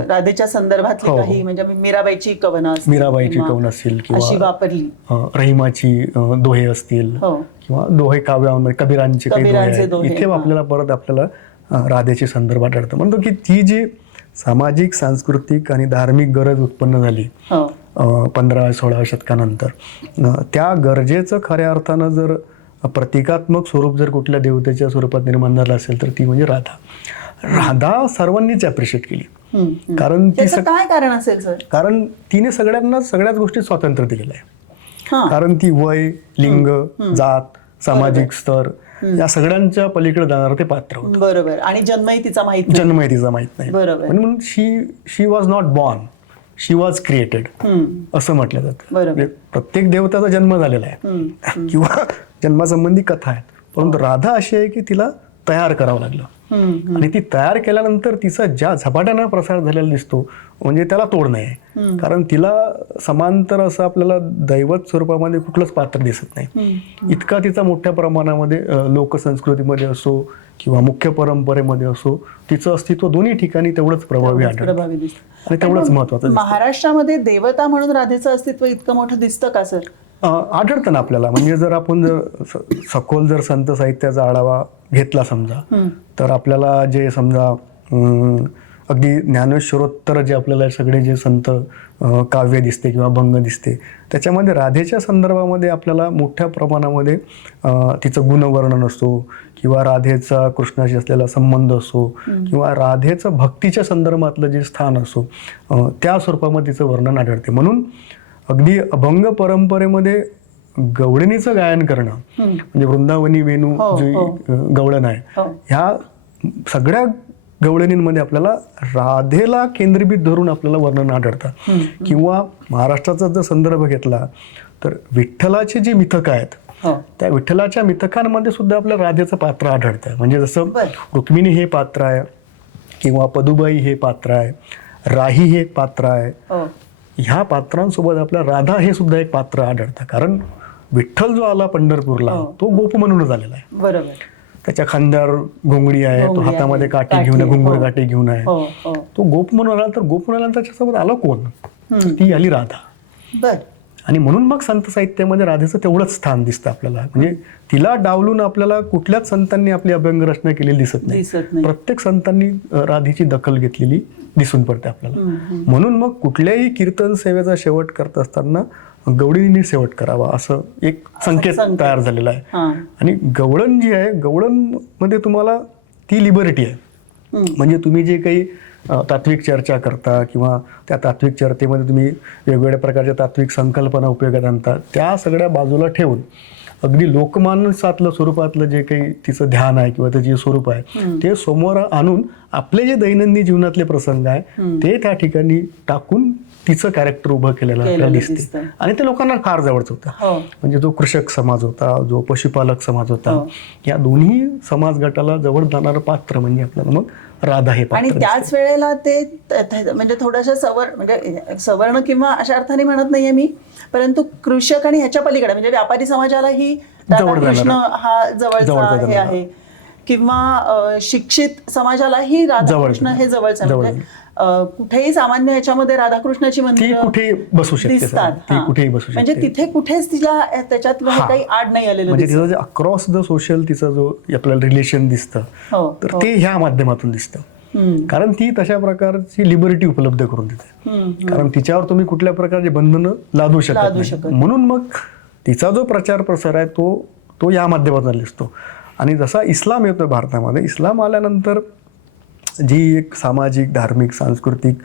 राधेच्या संदर्भातली काही म्हणजे मीराबाईची कवनं असतील अशी वापरली, रहिमाची दोहे असतील किंवा दोहे काव्यामध्ये कबीरांची दोहे इथे आपल्याला राधेचे संदर्भ आढळतं. म्हणतो की ती जी सामाजिक सांस्कृतिक आणि धार्मिक गरज उत्पन्न झाली 15-16 शतकानंतर, त्या गरजेचं खऱ्या अर्थानं जर प्रतिकात्मक स्वरूप जर कुठल्या देवतेच्या स्वरूपात निर्माण झालं असेल तर ती म्हणजे राधा सर्वांनीच अप्रिशिएट केली. कारण काय कारण असेल सर? कारण तिने सगळ्यांना सगळ्याच गोष्टी स्वातंत्र्य दिलेलं आहे. कारण ती वय, लिंग, जात, सामाजिक स्तर या सगळ्यांच्या पलीकडे जाणारं ते पात्र होतं. बरोबर. आणि जन्मही तिचा माहित नाही. बरोबर. म्हणून she was not born, she was created असं म्हटलं जातं. प्रत्येक देवताचा जन्म झालेला आहे किंवा जन्मासंबंधी कथा आहेत, परंतु राधा अशी आहे की तिला तयार करावं लागलं आणि ती तयार केल्यानंतर तिचा ज्या झपाट्यानं प्रसार झालेला दिसतो म्हणजे त्याला तोड नाही. कारण तिला समांतर असं आपल्याला दैवत स्वरूपामध्ये कुठलंच पात्र दिसत नाही. इतका तिचा मोठ्या प्रमाणामध्ये लोकसंस्कृतीमध्ये असो किंवा मुख्य परंपरेमध्ये असो तिचं अस्तित्व दोन्ही ठिकाणी तेवढंच प्रभावी आढळतं आणि तेवढंच महत्वाचं. महाराष्ट्रामध्ये देवता म्हणून राधेचं अस्तित्व इतकं मोठं दिसतं का सर? आढळतं ना आपल्याला. म्हणजे जर आपण सखोल जर संत साहित्याचा आढावा घेतला समजा तर आपल्याला जे समजा अगदी ज्ञानेश्वरोत्तर जे आपल्याला सगळे जे संत काव्य दिसते किंवा भंग दिसते त्याच्यामध्ये राधेच्या संदर्भामध्ये आपल्याला मोठ्या प्रमाणामध्ये तिचं गुणवर्णन असो किंवा राधेचा कृष्णाशी असलेला संबंध असो किंवा राधेचं भक्तीच्या संदर्भातलं जे स्थान असो त्या स्वरूपामध्ये तिचं वर्णन आढळते. म्हणून अगदी अभंग परंपरेमध्ये गवळणीचं गायन करणं म्हणजे वृंदावनी वेणू जी गवळण आहे ह्या सगळ्या गवळणींमध्ये आपल्याला राधेला केंद्रीभूत धरून आपल्याला वर्णन आढळतं. किंवा महाराष्ट्राचा जर संदर्भ घेतला तर विठ्ठलाची जी मिथकं आहेत त्या विठ्ठलाच्या मिथकांमध्ये सुद्धा आपल्याला राधेचं पात्र आढळतं. म्हणजे जसं रुक्मिणी हे पात्र आहे किंवा पदुबाई हे पात्र आहे, राही हे एक पात्र आहे. ह्या पात्रांसोबत आपल्याला राधा हे सुद्धा एक पात्र आढळतं. कारण विठ्ठल जो आला पंढरपूरला तो गोप म्हणूनच आलेला आहे. बरोबर. त्याच्या खांद्यावर घोंगडी आहे, तो हातामध्ये काठी घेऊन घुंगूर काठी घेऊन आहे. तो गोप म्हणून आला तर गोप म्हणून आला त्याच्यासोबत आला कोण? ती आली राधा. आणि म्हणून मग संत साहित्यामध्ये राधेचं तेवढंच स्थान दिसतं आपल्याला. म्हणजे तिला डावलून आपल्याला कुठल्याच संतांनी आपली अभंग रचना केलेली दिसत नाही. प्रत्येक संतांनी राधेची दखल घेतलेली दिसून पडते आपल्याला. म्हणून मग कुठल्याही कीर्तन सेवेचा शेवट करत असताना गवळणीने शेवट करावा असं एक संकेत तयार झालेला आहे. आणि गवळण जी आहे, गवळण मध्ये तुम्हाला ती लिबर्टी आहे. म्हणजे तुम्ही जे काही तात्विक चर्चा करता किंवा त्या तात्विक चर्चेमध्ये तुम्ही वेगवेगळ्या प्रकारच्या तात्विक संकल्पना उपयोगात आणता, त्या सगळ्या बाजूला ठेवून अगदी लोकमानसातलं स्वरूपातलं जे काही तिचं ध्यान आहे किंवा त्याचे स्वरूप आहे ते समोर आणून आपले जे दैनंदिन जीवनातले प्रसंग आहे ते त्या ठिकाणी टाकून तिचं कॅरेक्टर उभं केलेलं आपल्याला दिसते. आणि ते लोकांना फार जवळचं होतं. म्हणजे जो कृषक समाज होता, जो पशुपालक समाज होता, या दोन्ही समाज गटाला जवळ जाणारं पात्र म्हणजे आपल्याला मग राधा हे पात्र. आणि त्याच वेळेला ते म्हणजे थोड्याशा म्हणजे सवर्ण किंवा अशा अर्थाने म्हणत नाहीये मी, परंतु कृषक आणि ह्याच्या पलीकडे म्हणजे व्यापारी समाजालाही राधाकृष्ण हा जवळचा हे आहे, किंवा शिक्षित समाजालाही राधाकृष्ण हे जवळचं आहे. म्हणजे कुठेही सामान्य ह्याच्यामध्ये राधाकृष्णाची मंदिरं कुठे बसू शकते, दिसतात. कुठेही बसू शकते. म्हणजे तिथे कुठेच तिला त्याच्यात काही आड नाही आलेलं. म्हणजे तिचं जे अक्रॉस द सोशल तिचा जो आपल्याला रिलेशन दिसतं तर ते ह्या माध्यमातून दिसतं. कारण ती तशा प्रकारची लिबर्टी उपलब्ध करून देते. कारण तिच्यावर तुम्ही कुठल्या प्रकारचे बंधनं लादू शकत नाही. म्हणून मग तिचा जो प्रचार प्रसार आहे तो या माध्यमातून दिसतो. आणि जसा इस्लाम येतो भारतामध्ये, इस्लाम आल्यानंतर जी एक सामाजिक, धार्मिक, सांस्कृतिक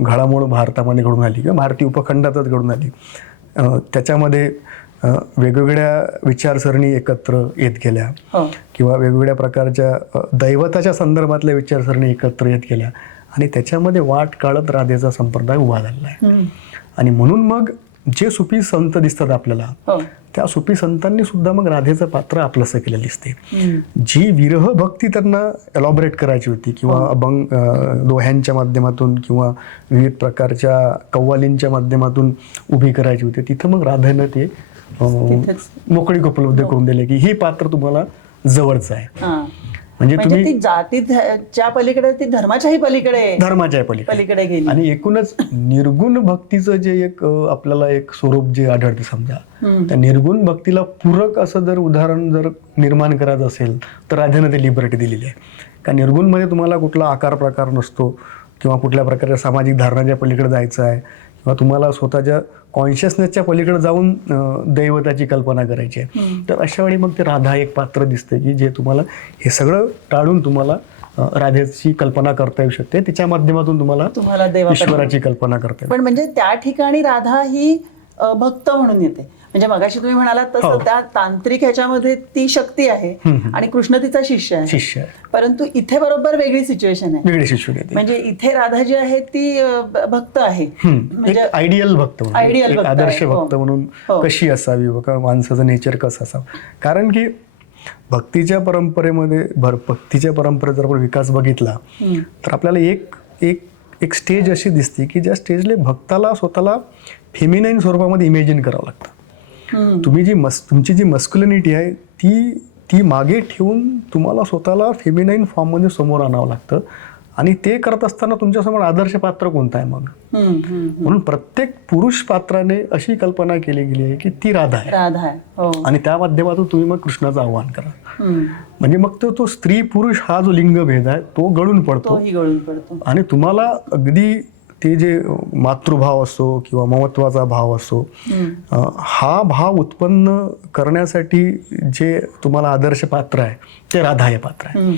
घडामोड भारतामध्ये घडून आली किंवा भारतीय उपखंडातच घडून आली, त्याच्यामध्ये वेगवेगळ्या विचारसरणी एकत्र येत गेल्या किंवा वेगवेगळ्या प्रकारच्या दैवताच्या संदर्भातल्या विचारसरणी एकत्र येत गेल्या आणि त्याच्यामध्ये वाट काढत राधेचा संप्रदाय उभा झालेला आहे. आणि म्हणून मग जे सुफी संत दिसतात आपल्याला, त्या सुफी संतांनी सुद्धा मग राधेचं पात्र आपलंसं केलेलं दिसते. जी विरह भक्ती त्यांना एलॉबरेट करायची होती किंवा अभंग दोह्यांच्या माध्यमातून किंवा विविध प्रकारच्या कव्वालींच्या माध्यमातून उभी करायची होती, तिथं मग राधेनं ते मोकळीक उपलब्ध करून दिले की हे पात्र तुम्हाला जवळचं आहे. म्हणजे तुम्ही ती जातीच्या पलीकडे, ती धर्माच्याही पलीकडे गेली. आणि एकूणच निर्गुण भक्तीचं जे एक आपल्याला एक स्वरूप जे आढळते समजा, त्या निर्गुण भक्तीला पूरक असं जर उदाहरण जर निर्माण करायचं असेल तर राधेनं ते लिबर्टी दिलेली आहे. कारण निर्गुण मध्ये तुम्हाला कुठला आकार प्रकार नसतो किंवा कुठल्या प्रकारच्या सामाजिक धारणाच्या पलीकडे जायचं आहे किंवा तुम्हाला स्वतःच्या कॉन्शियसनेसच्या पलीकडे जाऊन दैवताची कल्पना करायची आहे. तर अशा वेळी मग ते राधा एक पात्र दिसते की जे तुम्हाला हे सगळं टाळून तुम्हाला राधेची कल्पना करता येऊ शकते. तिच्या माध्यमातून तुम्हाला ईश्वराची कल्पना करता येईल. पण म्हणजे त्या ठिकाणी राधा ही भक्त म्हणून येते. म्हणजे मगाशी तुम्ही म्हणालात तसं त्या तांत्रिक ह्याच्यामध्ये ती शक्ती आहे आणि कृष्ण तिचा शिष्य आहे. परंतु इथे बरोबर वेगळी सिच्युएशन आहे. म्हणजे इथे राधा जी आहे ती भक्त आहे, म्हणजे आयडियल भक्त, आदर्श भक्त म्हणून कशी असावी, माणसाचं नेचर कसं असावं. कारण की भक्तीच्या परंपरेमध्ये भक्तीच्या परंपरेत जर आपण विकास बघितला तर आपल्याला एक स्टेज अशी दिसते की ज्या स्टेजला भक्ताला स्वतःला फेमिनाईन स्वरूपामध्ये इमॅजिन करावं लागतं. तुमची जी मस्क्युलिनिटी आहे ती मागे ठेवून तुम्हाला स्वतःला फेमिनाईन फॉर्ममध्ये समोर आणावं लागतं. आणि ते करत असताना तुमच्यासमोर आदर्श पात्र कोणतं आहे मग? म्हणून प्रत्येक पुरुष पात्राने अशी कल्पना केली गेली आहे की ती राधा आहे आणि त्या माध्यमातून तुम्ही मग कृष्णाचं आव्हान करा. म्हणजे मग तो स्त्री पुरुष हा जो लिंगभेद आहे तो गळून पडतो आणि तुम्हाला अगदी ते जे मातृभाव असो किंवा ममत्वाचा भाव असो, हा भाव उत्पन्न करण्यासाठी जे तुम्हाला आदर्श पात्र आहे ते राधा हे पात्र आहे.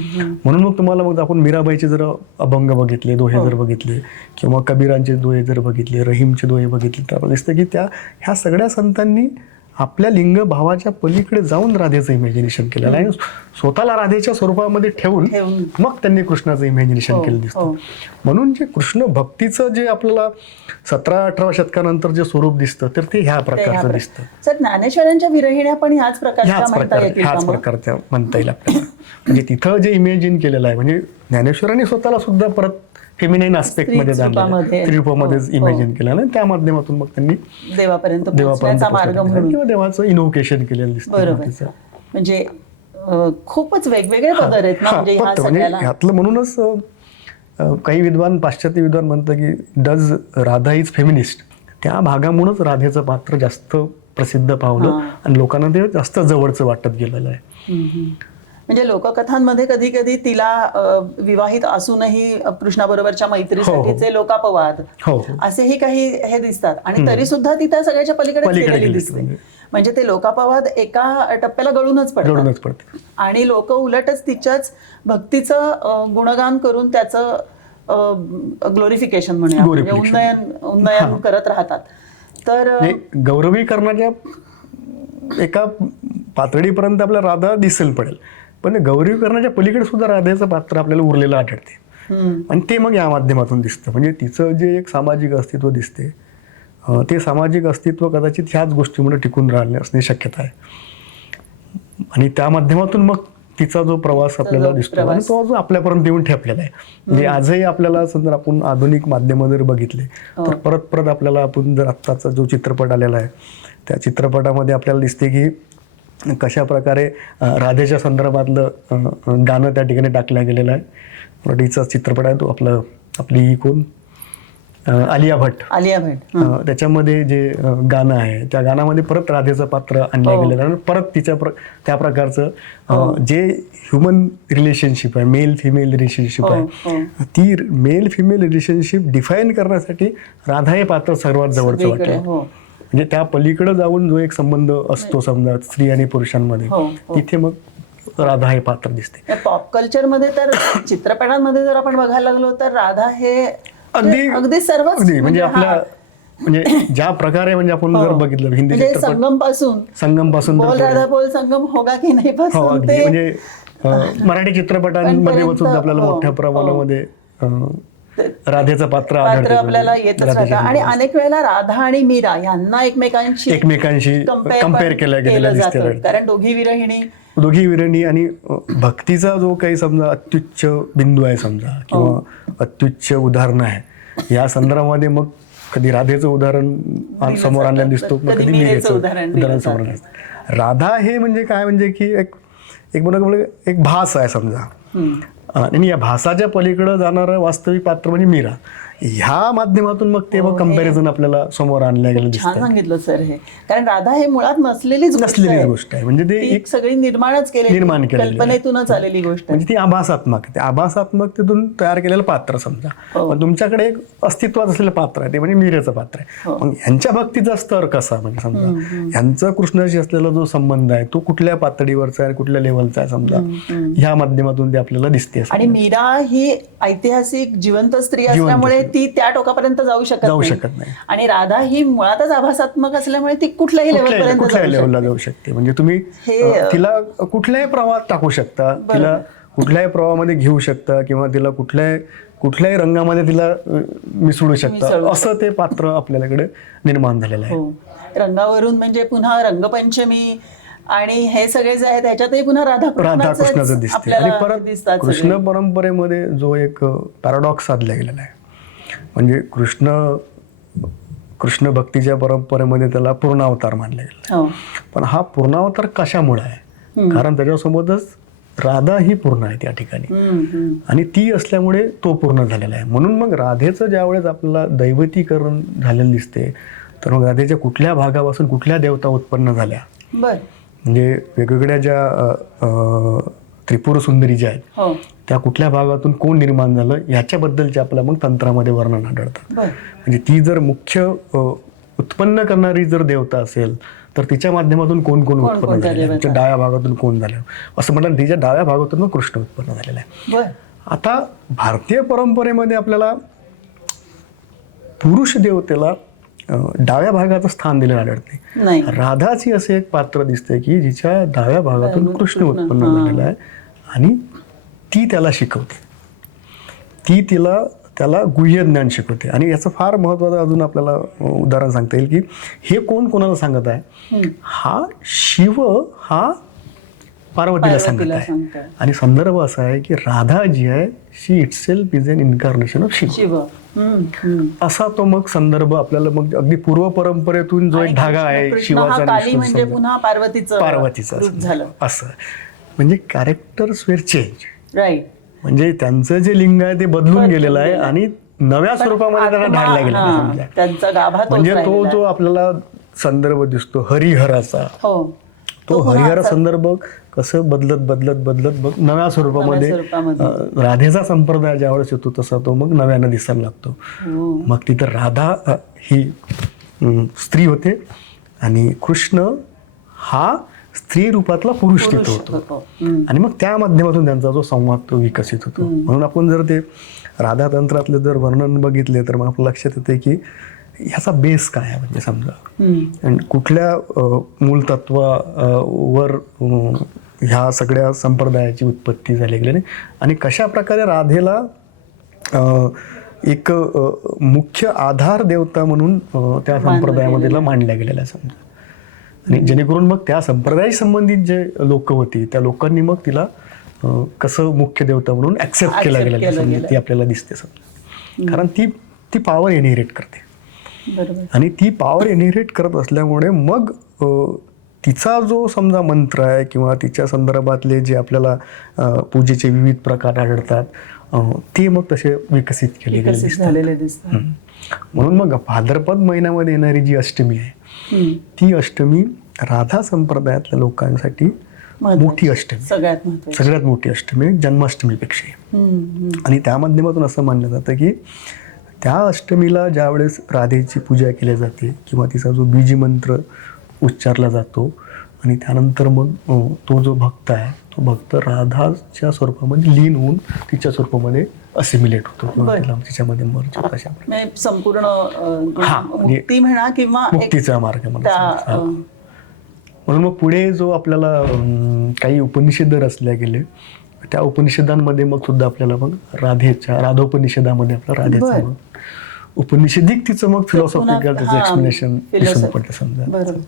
म्हणून मग तुम्हाला मग आपण मीराबाईचे जर अभंग बघितले, दोहे जर बघितले किंवा कबीरांचे दोहे जर बघितले, रहीमचे दोहे बघितले तर आपल्याला दिसतं की ह्या सगळ्या संतांनी आपल्या लिंग भावाच्या पलीकडे जाऊन राधेचं इमॅजिनेशन केलेलं आहे. स्वतःला राधेच्या स्वरूपामध्ये ठेवून मग त्यांनी कृष्णाचं इमॅजिनेशन केलं दिसतं. म्हणून जे कृष्ण भक्तीचं जे आपल्याला 17-18 शतकानंतर जे स्वरूप दिसतं तर ते ह्या प्रकारचं दिसतं. सर, ज्ञानेश्वरांच्या विरहिण्या पण ह्याच प्रकारच्या म्हणता येईल आपल्याला. म्हणजे तिथं जे इमॅजिन केलेलं आहे, म्हणजे ज्ञानेश्वरांनी स्वतःला सुद्धा परत फेमिनाईन आस्पेक्ट मध्ये रूपामध्येच इमॅजिन केलं आणि त्या माध्यमातून मग त्यांनी देवापर्यंत किंवा देवाचं इनोव्हेशन केलेलं दिसतं. म्हणजे खूपच वेगवेगळे पदर आहेत ना. म्हणजे ह्यातलं म्हणूनच काही विद्वान, पाश्चात्य विद्वान म्हणतात की डज राधा इज फेमिनिस्ट. त्या भागामुळेच राधेचं पात्र जास्त प्रसिद्ध पावलं आणि लोकांना ते जास्त जवळचं वाटत गेलेलं आहे. म्हणजे लोककथांमध्ये कधी कधी तिला विवाहित असूनही कृष्णाबरोबरच्या मैत्रीसाठीचे लोकापवाद हो हो असेही काही हे दिसतात आणि तरी सुद्धा ती त्या सगळ्याच्या पलीकडे पलीकडे गेलेली गेली दिसते. म्हणजे ते लोकापवाद एका टप्प्याला गळूनच पडते आणि लोक उलटच तिच्याच भक्तीचं गुणगान करून त्याचं ग्लोरिफिकेशन म्हणूया म्हणजे उन्नयन करत राहतात. तर गौरवीकरणाच्या एका पातळीपर्यंत आपल्याला राधा दिसेल पडेल, पण गौरवीकरणाच्या पलीकडे सुद्धा राधेचं पात्र आपल्याला उरलेलं आढळते आणि ते मग या माध्यमातून दिसतं. म्हणजे तिचं जे एक सामाजिक अस्तित्व दिसते ते सामाजिक अस्तित्व कदाचित ह्याच गोष्टीमुळे टिकून राहणे असणे शक्यता आहे आणि त्या माध्यमातून मग तिचा जो प्रवास आपल्याला दिसतो आणि तो जो आपल्यापर्यंत येऊन ठेपलेला आहे. म्हणजे आजही आपल्याला जर आपण आधुनिक माध्यम जर बघितले तर परत परत आपल्याला आपण जर आत्ताचा जो चित्रपट आलेला आहे त्या चित्रपटामध्ये आपल्याला दिसते की कशा प्रकारे राधेच्या संदर्भातलं गाणं त्या ठिकाणी टाकलं गेलेलं आहे. मराठीचा चित्रपट आहे तो आपली ही कोण आलिया भट्ट त्याच्यामध्ये जे गाणं आहे त्या गाण्यामध्ये परत राधेचं पात्र आणलं गेलेलं आहे. परत तिच्या त्या प्रकारचं जे ह्युमन रिलेशनशिप आहे मेल फिमेल रिलेशनशिप आहे ती मेल फिमेल रिलेशनशिप डिफाईन करण्यासाठी राधा हे पात्र सर्वात जवळचं वाटलं. म्हणजे त्या पलीकडे जाऊन जो एक संबंध असतो समजा स्त्री आणि पुरुषांमध्ये तिथे मग राधा हे पात्र दिसते. पॉप कल्चरमध्ये तर चित्रपटांमध्ये जर आपण बघायला लागलो तर राधा हे अगदी सर्वच म्हणजे आपल्या म्हणजे ज्या प्रकारे म्हणजे आपण जर बघितलं हिंदी संगम पासून बोल राधा बोल संगम होगा की नाही पासून ते म्हणजे मराठी चित्रपटांमध्ये सुद्धा आपल्याला मोठ्या प्रमाणामध्ये राधेचं पात्र आपल्याला येतच राहतं आणि अनेक वेळेला राधा आणि मीरा यांना एकमेकांशी कम्पेअर केलं जातं कारण दोघी विरणी आणि भक्तीचा जो काही समजा अत्युच्च बिंदू आहे समजा किंवा अत्युच्च उदाहरण आहे या संदर्भामध्ये मग कधी राधेचं उदाहरण समोर आणलं दिसतो कधी मीरेचं उदाहरण समोर आणलं. राधा हे म्हणजे काय म्हणजे की एक भास आहे समजा आणि या भासाच्या पलीकडे जाणारं वास्तविक पात्र म्हणजे मीरा. ह्या माध्यमातून मग ते कंपॅरिझन आपल्याला समोर आणल्या गेलं दिसतं. छान सांगितलं सर हे कारण राधा हे मुळात नसलेलीच गोष्ट आहे म्हणजे ते एक सगळी निर्माण केलेली कल्पनेतूनच आलेली गोष्ट म्हणजे ती आभासात्मकतेतून तयार केलेलं पात्र समजा. पण तुमच्याकडे एक अस्तित्वात असलेलं पात्र आहे ते म्हणजे मीरेचं पात्र आहे. मग यांच्या भक्तीचा स्तर कसा म्हणजे समजा यांचा कृष्णाशी असलेला जो संबंध आहे तो कुठल्या पातळीवरचा आहे कुठल्या लेवलचा आहे समजा ह्या माध्यमातून ते आपल्याला दिसते. आणि मीरा ही ऐतिहासिक जिवंत स्त्री असल्यामुळे ती त्या टोकापर्यंत जाऊ शकत नाही आणि राधा ही मुळातच आभासात्मक असल्यामुळे ती कुठल्याही लेवलला जाऊ शकते. म्हणजे तुम्ही तिला कुठल्याही प्रवाहात टाकू शकता तिला कुठल्याही प्रवाहामध्ये घेऊ शकता किंवा तिला कुठल्याही रंगामध्ये तिला मिसळू शकता असं ते पात्र आपल्याकडे निर्माण झालेलं आहे. रंगावरून म्हणजे पुन्हा रंगपंचमी आणि हे सगळे जे आहे त्याच्यातही पुन्हा राधाकृष्णाचं दिसते. आणि परत कृष्ण परंपरेमध्ये जो एक पॅराडॉक्स साधला गेलेला आहे म्हणजे कृष्ण भक्तीच्या परंपरेमध्ये त्याला पूर्णावतार मानला गेला. पण हा पूर्णावतार कशामुळे आहे कारण त्याच्यासोबतच राधा ही पूर्ण आहे त्या ठिकाणी आणि ती असल्यामुळे तो पूर्ण झालेला आहे. म्हणून मग राधेचं ज्यावेळेस आपल्याला दैवतीकरण झालेलं दिसते तर मग राधेच्या कुठल्या भागापासून कुठल्या देवता उत्पन्न झाल्या म्हणजे वेगवेगळ्या ज्या त्रिपुर सुंदरी ज्या आहेत त्या कुठल्या भागातून कोण निर्माण झालं याच्याबद्दलचे आपल्याला मग तंत्रामध्ये वर्णन आढळतं. म्हणजे ती जर मुख्य उत्पन्न करणारी जर देवता असेल तर तिच्या माध्यमातून कोण कोण उत्पन्न झाले तिच्या डाव्या भागातून कोण झालं असं म्हटलं तिच्या डाव्या भागातून मग कृष्ण उत्पन्न झालेला आहे. आता भारतीय परंपरेमध्ये आपल्याला पुरुष देवतेला डाव्या भागाचं स्थान दिलेलं आढळते. राधाची असे एक पात्र दिसते की जिच्या डाव्या भागातून कृष्ण उत्पन्न झालेला आहे आणि ती त्याला शिकवते ती त्याला गुह्य ज्ञान शिकवते. आणि याचं फार महत्त्वाचं अजून आपल्याला उदाहरण सांगता येईल की हे कोणाला सांगत आहे हा शिव हा पार्वतीला सांगत आहे आणि संदर्भ असा आहे की राधा जी आहे she itself is an incarnation of Shiva असा तो मग संदर्भ आपल्याला मग अगदी पूर्व परंपरेतून जो एक धागा आहे शिवाचा म्हणजे पुन्हा पार्वतीचा असं म्हणजे कॅरेक्टर्स वेर चेंज राईट म्हणजे त्यांचं जे लिंग आहे ते बदलून गेलेलं आहे आणि नव्या स्वरूपामध्ये त्यांना ढाळला गेला. म्हणजे तो जो आपल्याला संदर्भ दिसतो हरिहराचा तो पुन्हा हरिहर असा- संदर्भ कसं बदलत बदलत बदलत मग नव्या स्वरूपामध्ये स्वरूपामध्ये. राधेचा संप्रदाय ज्यावेळेस येतो तसा तो मग नव्यानं दिसायला लागतो. हो. मग तिथं राधा ही स्त्री होते आणि कृष्ण हा स्त्री रूपातला पुरुष तिथं पुरुष होतो. होतो. हम्म. आणि मग त्या माध्यमातून त्यांचा जो संवाद तो विकसित होतो. म्हणून आपण जर ते राधा तंत्रातले जर वर्णन बघितले तर मग आपल्या लक्षात येते की ह्याचा बेस काय आहे, म्हणजे समजा हम्म. आणि कुठल्या मूलतत्वावर ह्या सगळ्या संप्रदायाची उत्पत्ती झालेली आहे आणि कशा प्रकारे राधेला एक मुख्य आधार देवता म्हणून त्या संप्रदायामध्ये मांडल्या गेलेल्या समजा. आणि जेणेकरून मग त्या संप्रदायाशी संबंधित जे लोक होती त्या लोकांनी मग तिला कसं मुख्य देवता म्हणून ऍक्सेप्ट केलं गेलं ती आपल्याला दिसते समजा. कारण ती पॉवर इनहेरिट करते. बरोबर. आणि ती पॉवर इनहेरिट करत असल्यामुळे मग तिचा जो समजा मंत्र आहे किंवा तिच्या संदर्भातले जे आपल्याला पूजेचे विविध प्रकार आढळतात ते मग तसे विकसित केले गेले विकसित दिसतात. झालेले दिसतात. म्हणून मग भाद्रपद महिन्यामध्ये येणारी जी अष्टमी आहे हम्म. ती अष्टमी राधा संप्रदायातल्या लोकांसाठी महत्त्वाची. मोठी अष्टमी, सगळ्यात महत्त्वाची. सगळ्यात मोठी अष्टमी जन्माष्टमीपेक्षा. हम्म. आणि त्या माध्यमातून असं मानलं जातं की त्या अष्टमीला ज्यावेळेस राधेची पूजा केली जाते किंवा तिचा जो बीजी मंत्र उच्चारला जातो आणि त्यानंतर मग तो जो भक्त आहे तो भक्त राधाच्या स्वरूपामध्ये लीन होऊन तिच्या स्वरूपामध्ये असिम्युलेट होतो किंवा बरं. तिला तिच्यामध्ये मर्ज होतो अशा प्रकारे. म्हणजे संपूर्ण हा, म्हणजे मुक्ती म्हणा किंवा एक मुक्तीचा मार्ग म्हणा. त्या म्हणून मग पुढे जो आपल्याला काही उपनिषद रचल्या गेले त्या उपनिषदांमध्ये मग सुद्धा आपल्याला मग राधोपनिषदामध्ये आपला राधेचा बरं. मग उपनिषदिक तिचं मग फिलॉसॉफिकल त्याचं हा, एक्सप्लेनेशन philosophy. पडतं समजा. बरोबर.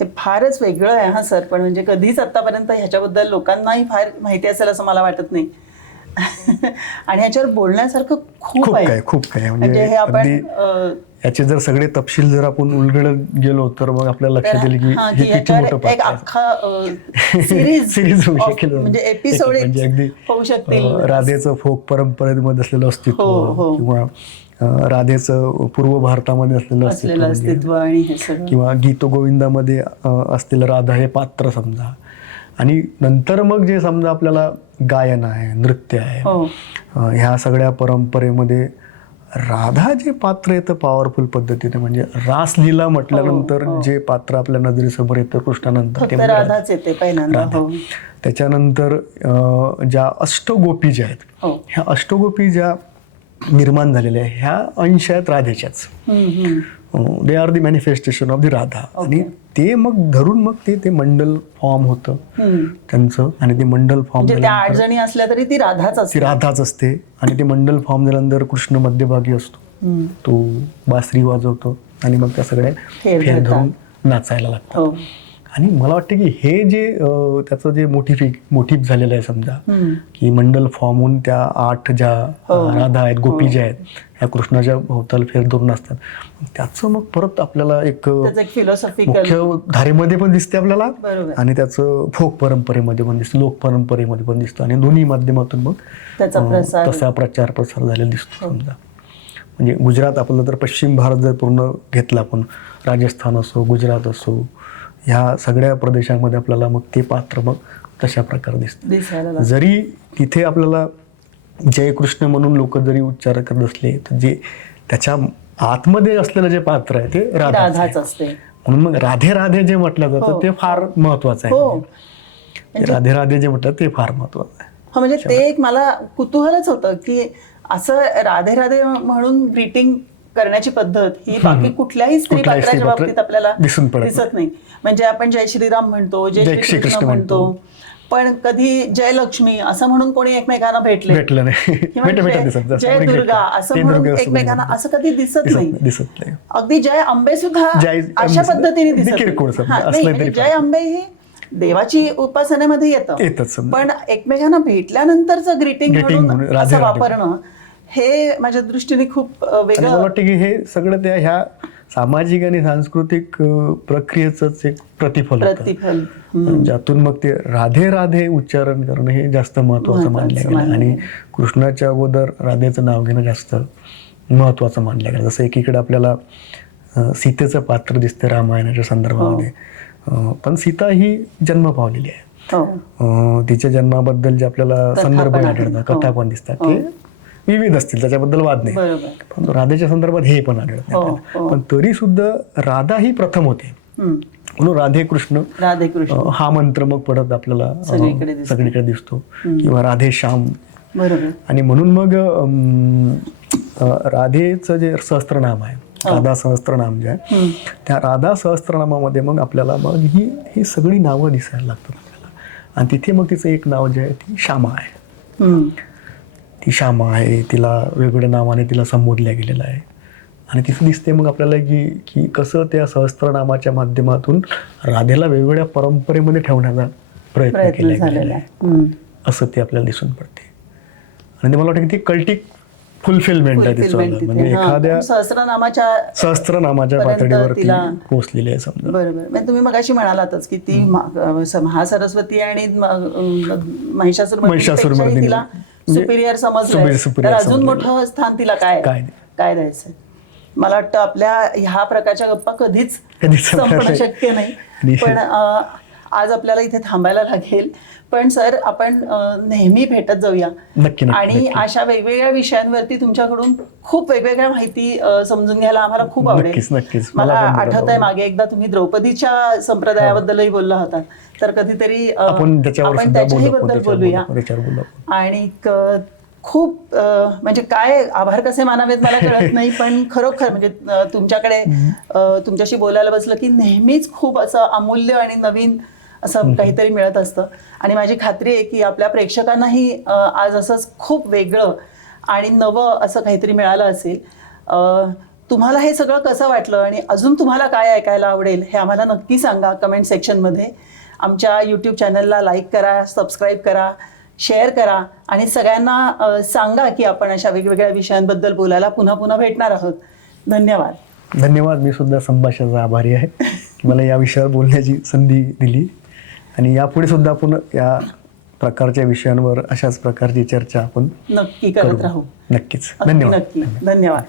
हे फारच वेगळं आहे हा सर. पण म्हणजे कधीच आतापर्यंत ह्याच्याबद्दल लोकांनाही फार माहिती असेल असं मला वाटत नाही. आणि ह्याच्यावर बोलण्यासारखं खूप खूप आहे. काय म्हणजे म्हणजे हे आपण अगदी याचे जर सगळे तपशील जर आपण उलगडत गेलो तर मग आपल्याला लक्षात येईल की हा, हे की किती मोठं ह्याच्यावर पात्र एक आहे. अख्खा सिरीज होऊ शकेल म्हणजे एपिसोड म्हणजे अगदी होऊ शकतील. राधेचं फोक परंपरेमध्ये असलेलं अस्तित्व हो. किंवा राधेचं पूर्व भारतामध्ये असलेलं असलेलं अस्तित्व अस्तित्व आणि हे सगळं. किंवा गीतगोविंदामध्ये असलेलं राधा हे पात्र समजा. आणि नंतर मग जे समजा आपल्याला गायन आहे, नृत्य आहे, हो. ह्या सगळ्या परंपरेमध्ये राधा जे पात्र येतं पॉवरफुल पद्धतीने म्हणजे रासलीला म्हटल्यानंतर जे पात्र आपल्या नजरेसमोर येतं कृष्णानंतर फक्त ते म्हणजे राधाच येते पहिल्यांदा. राधा. हो. त्याच्यानंतर ज्या अष्टगोपी ज्या आहेत हो. ह्या अष्टगोपी ज्या निर्माण झालेल्या आहे ह्या अंश आहेत राधेच्याच. They are the manifestation of the Radha. आणि ते मग धरून मग ते मंडल फॉर्म होतं त्यांचं. आणि ते मंडल फॉर्म म्हणजे त्या 8 जणी असल्या तरी ती राधाच ती असते. राधाच असते. आणि ते मंडल फॉर्म झाल्यानंतर कृष्ण मध्यभागी असतो, तो बासरी वाजवतो आणि मग त्या सगळ्या फेर फेर धरतात. धरून नाचायला लागतात. हो. आणि मला वाटतं की हे जे त्याचं जे मोटिफ झालेलं आहे समजा की मंडल फॉर्म होऊन त्या 8 ज्या राधा आहेत, गोपी ज्या आहेत ह्या कृष्णाच्या भोवताल फेर धरून असतात, त्याचं मग परत आपल्याला एक त्याचं एक फिलॉसॉफिकल मुख्य धारेमध्ये पण दिसते आपल्याला बरोबर. आणि त्याचं फोक परंपरेमध्ये पण दिसतं, लोक परंपरेमध्ये पण दिसतं. आणि दोन्ही माध्यमातून मग त्याचा प्रसार तसा प्रचार प्रसार झालेला दिसतो समजा. म्हणजे गुजरात आपलं तर पश्चिम भारत जर पूर्ण घेतला आपण, राजस्थान असो, गुजरात असो, ह्या सगळ्या प्रदेशामध्ये आपल्याला मग ते पात्र मग तशा प्रकारे दिसतं. दिसायला लागतं. जरी तिथे आपल्याला जय कृष्ण म्हणून लोक जरी उच्चार करत असले तर जे त्याच्या आतमध्ये असलेलं जे पात्र आहे ते राधाच राधाच आहे. असते. म्हणून मग राधे राधे जे म्हटलं जातं ते फार महत्वाचं हो. आहे. राधे राधे जे म्हटलं ते फार महत्वाचं आहे. हा, म्हणजे ते एक मला कुतूहलच होतं की असं राधे राधे म्हणून ग्रीटिंग करण्याची पद्धत ही बाकी कुठल्याही स्त्री कुठल्याही पात्राच्या स्त्रीपात्र बाबतीत आपल्याला दिसून पडत दिसत नाही. म्हणजे आपण जय श्रीराम म्हणतो, जय जय श्रीकृष्ण म्हणतो, पण कधी जय लक्ष्मी असं म्हणून कोणी एकमेकांना भेटलं नाही. किंवा जय दुर्गा असं म्हणून एकमेकांना असं कधी दिसत नाही. दिसत नाही. अगदी जय अंबे सुद्धा जय अशा पद्धतीने दिसत नाही. किरकोळ समजा, हा, नाही, असलं म्हणजे तरी जय अंबे ही देवाची उपासनेमध्ये येतच येतं. पण एकमेकांना भेटल्यानंतरचं ग्रीटिंग म्हणून म्हणून राधे असं राधे. वापरणं हे माझ्या दृष्टीने खूप आणि मला वेगळं. वाटतं की हे सगळं त्या ह्या सामाजिक आणि सांस्कृतिक प्रक्रियेचंच एक प्रतिफल होतं. ज्यातून मग ते राधे राधे उच्चारण करणं हे जास्त महत्वाचं मानलं गेलं. आणि कृष्णाच्या अगोदर राधेचं नाव घेणं जास्त महत्वाचं मानलं गेलं. जसं एकीकडे आपल्याला सीतेचं पात्र दिसतं रामायणाच्या संदर्भामध्ये, पण सीता ही जन्म पावलेली आहे. तिच्या जन्माबद्दल जे आपल्याला कथा संदर्भ पण आढळतात, आहेत. कथा पण दिसतात, ते विविध असतील, त्याच्याबद्दल वाद नाही. बरोबर. पण राधेच्या संदर्भात हे पण आढळत नाही आपल्याला. पण तरी सुद्धा राधा ही प्रथम होते, म्हणून राधे कृष्ण हा मंत्र मग पडत आपल्याला सगळीकडे दिसतो, किंवा राधे श्याम. बरोबर. आणि म्हणून मग राधेचं जे सहस्त्रनाम आहे, राधा सहस्त्रनाम जे आहे, त्या राधा सहस्त्रनामामध्ये मग आपल्याला मग ही सगळी नावं दिसायला लागतात आपल्याला. आणि तिथे मग तिचं एक नाव जे आहे ती श्यामा आहे. ती श्यामा आहे, तिला वेगवेगळ्या नावाने तिला संबोधल्या गेलेलं आहे. आणि तिथं दिसते मग आपल्याला की कसं त्या सहस्त्रनामाच्या माध्यमातून राधेला वेगवेगळ्या परंपरेमध्ये ठेवण्याचा प्रयत्न केला गेलेला आहे, असं ते आपल्याला दिसून पडते. आणि ते मला वाटतं की ती कल्टिक फुलफिलमेंट आहे तिचं, म्हणजे एखाद्या सहस्त्रनामाच्या पातळीवरती पोहोचलेली आहे समजा. बरोबर. म्हणजे तुम्ही मगाशी म्हणालातच की ती महासरस्वती आणि महिषासुरमर्दिनी तिला सुपिरियर समजलं, तर अजून मोठं स्थान तिला काय द्यायचं. मला वाटतं आपल्या ह्या प्रकारच्या गप्पा कधीच संपणं शक्य नाही. पण आज आपल्याला इथे थांबायला लागेल. पण सर, आपण नेहमी भेटत जाऊया आणि अशा वेगवेगळ्या विषयांवरती तुमच्याकडून खूप वेगवेगळ्या माहिती समजून घ्यायला आम्हाला खूप आवडेल. मला आठवत आहे मागे एकदा तुम्ही द्रौपदीच्या संप्रदायाबद्दलही बोलला होता, तर कधीतरी आपण त्याच्याही बद्दल बोलूया. आणि खूप म्हणजे काय आभार कसे मानावेत मला कळत नाही, पण खरोखर म्हणजे तुमच्याकडे तुमच्याशी बोलायला बसलं की नेहमीच खूप असं अमूल्य आणि नवीन असं काहीतरी मिळत असतं. आणि माझी खात्री आहे की आपल्या प्रेक्षकांनाही आज असंच खूप वेगळं आणि नवं असं काहीतरी मिळालं असेल. तुम्हाला हे सगळं कसं वाटलं आणि अजून तुम्हाला काय ऐकायला आवडेल हे आम्हाला नक्की सांगा कमेंट सेक्शनमध्ये. आमच्या यूट्यूब चॅनलला लाईक करा, सबस्क्राईब करा, शेअर करा आणि सगळ्यांना सांगा की आपण अशा वेगवेगळ्या विषयांबद्दल बोलायला पुन्हा पुन्हा भेटणार आहोत. धन्यवाद. धन्यवाद. मी सुद्धा संभाषणाचा आभारी आहे की मला या विषयावर बोलण्याची संधी दिली. आणि यापुढे सुद्धा आपण या प्रकारच्या विषयांवर अशाच प्रकारची चर्चा आपण नक्की करत राहू. नक्कीच. धन्यवाद. धन्यवाद.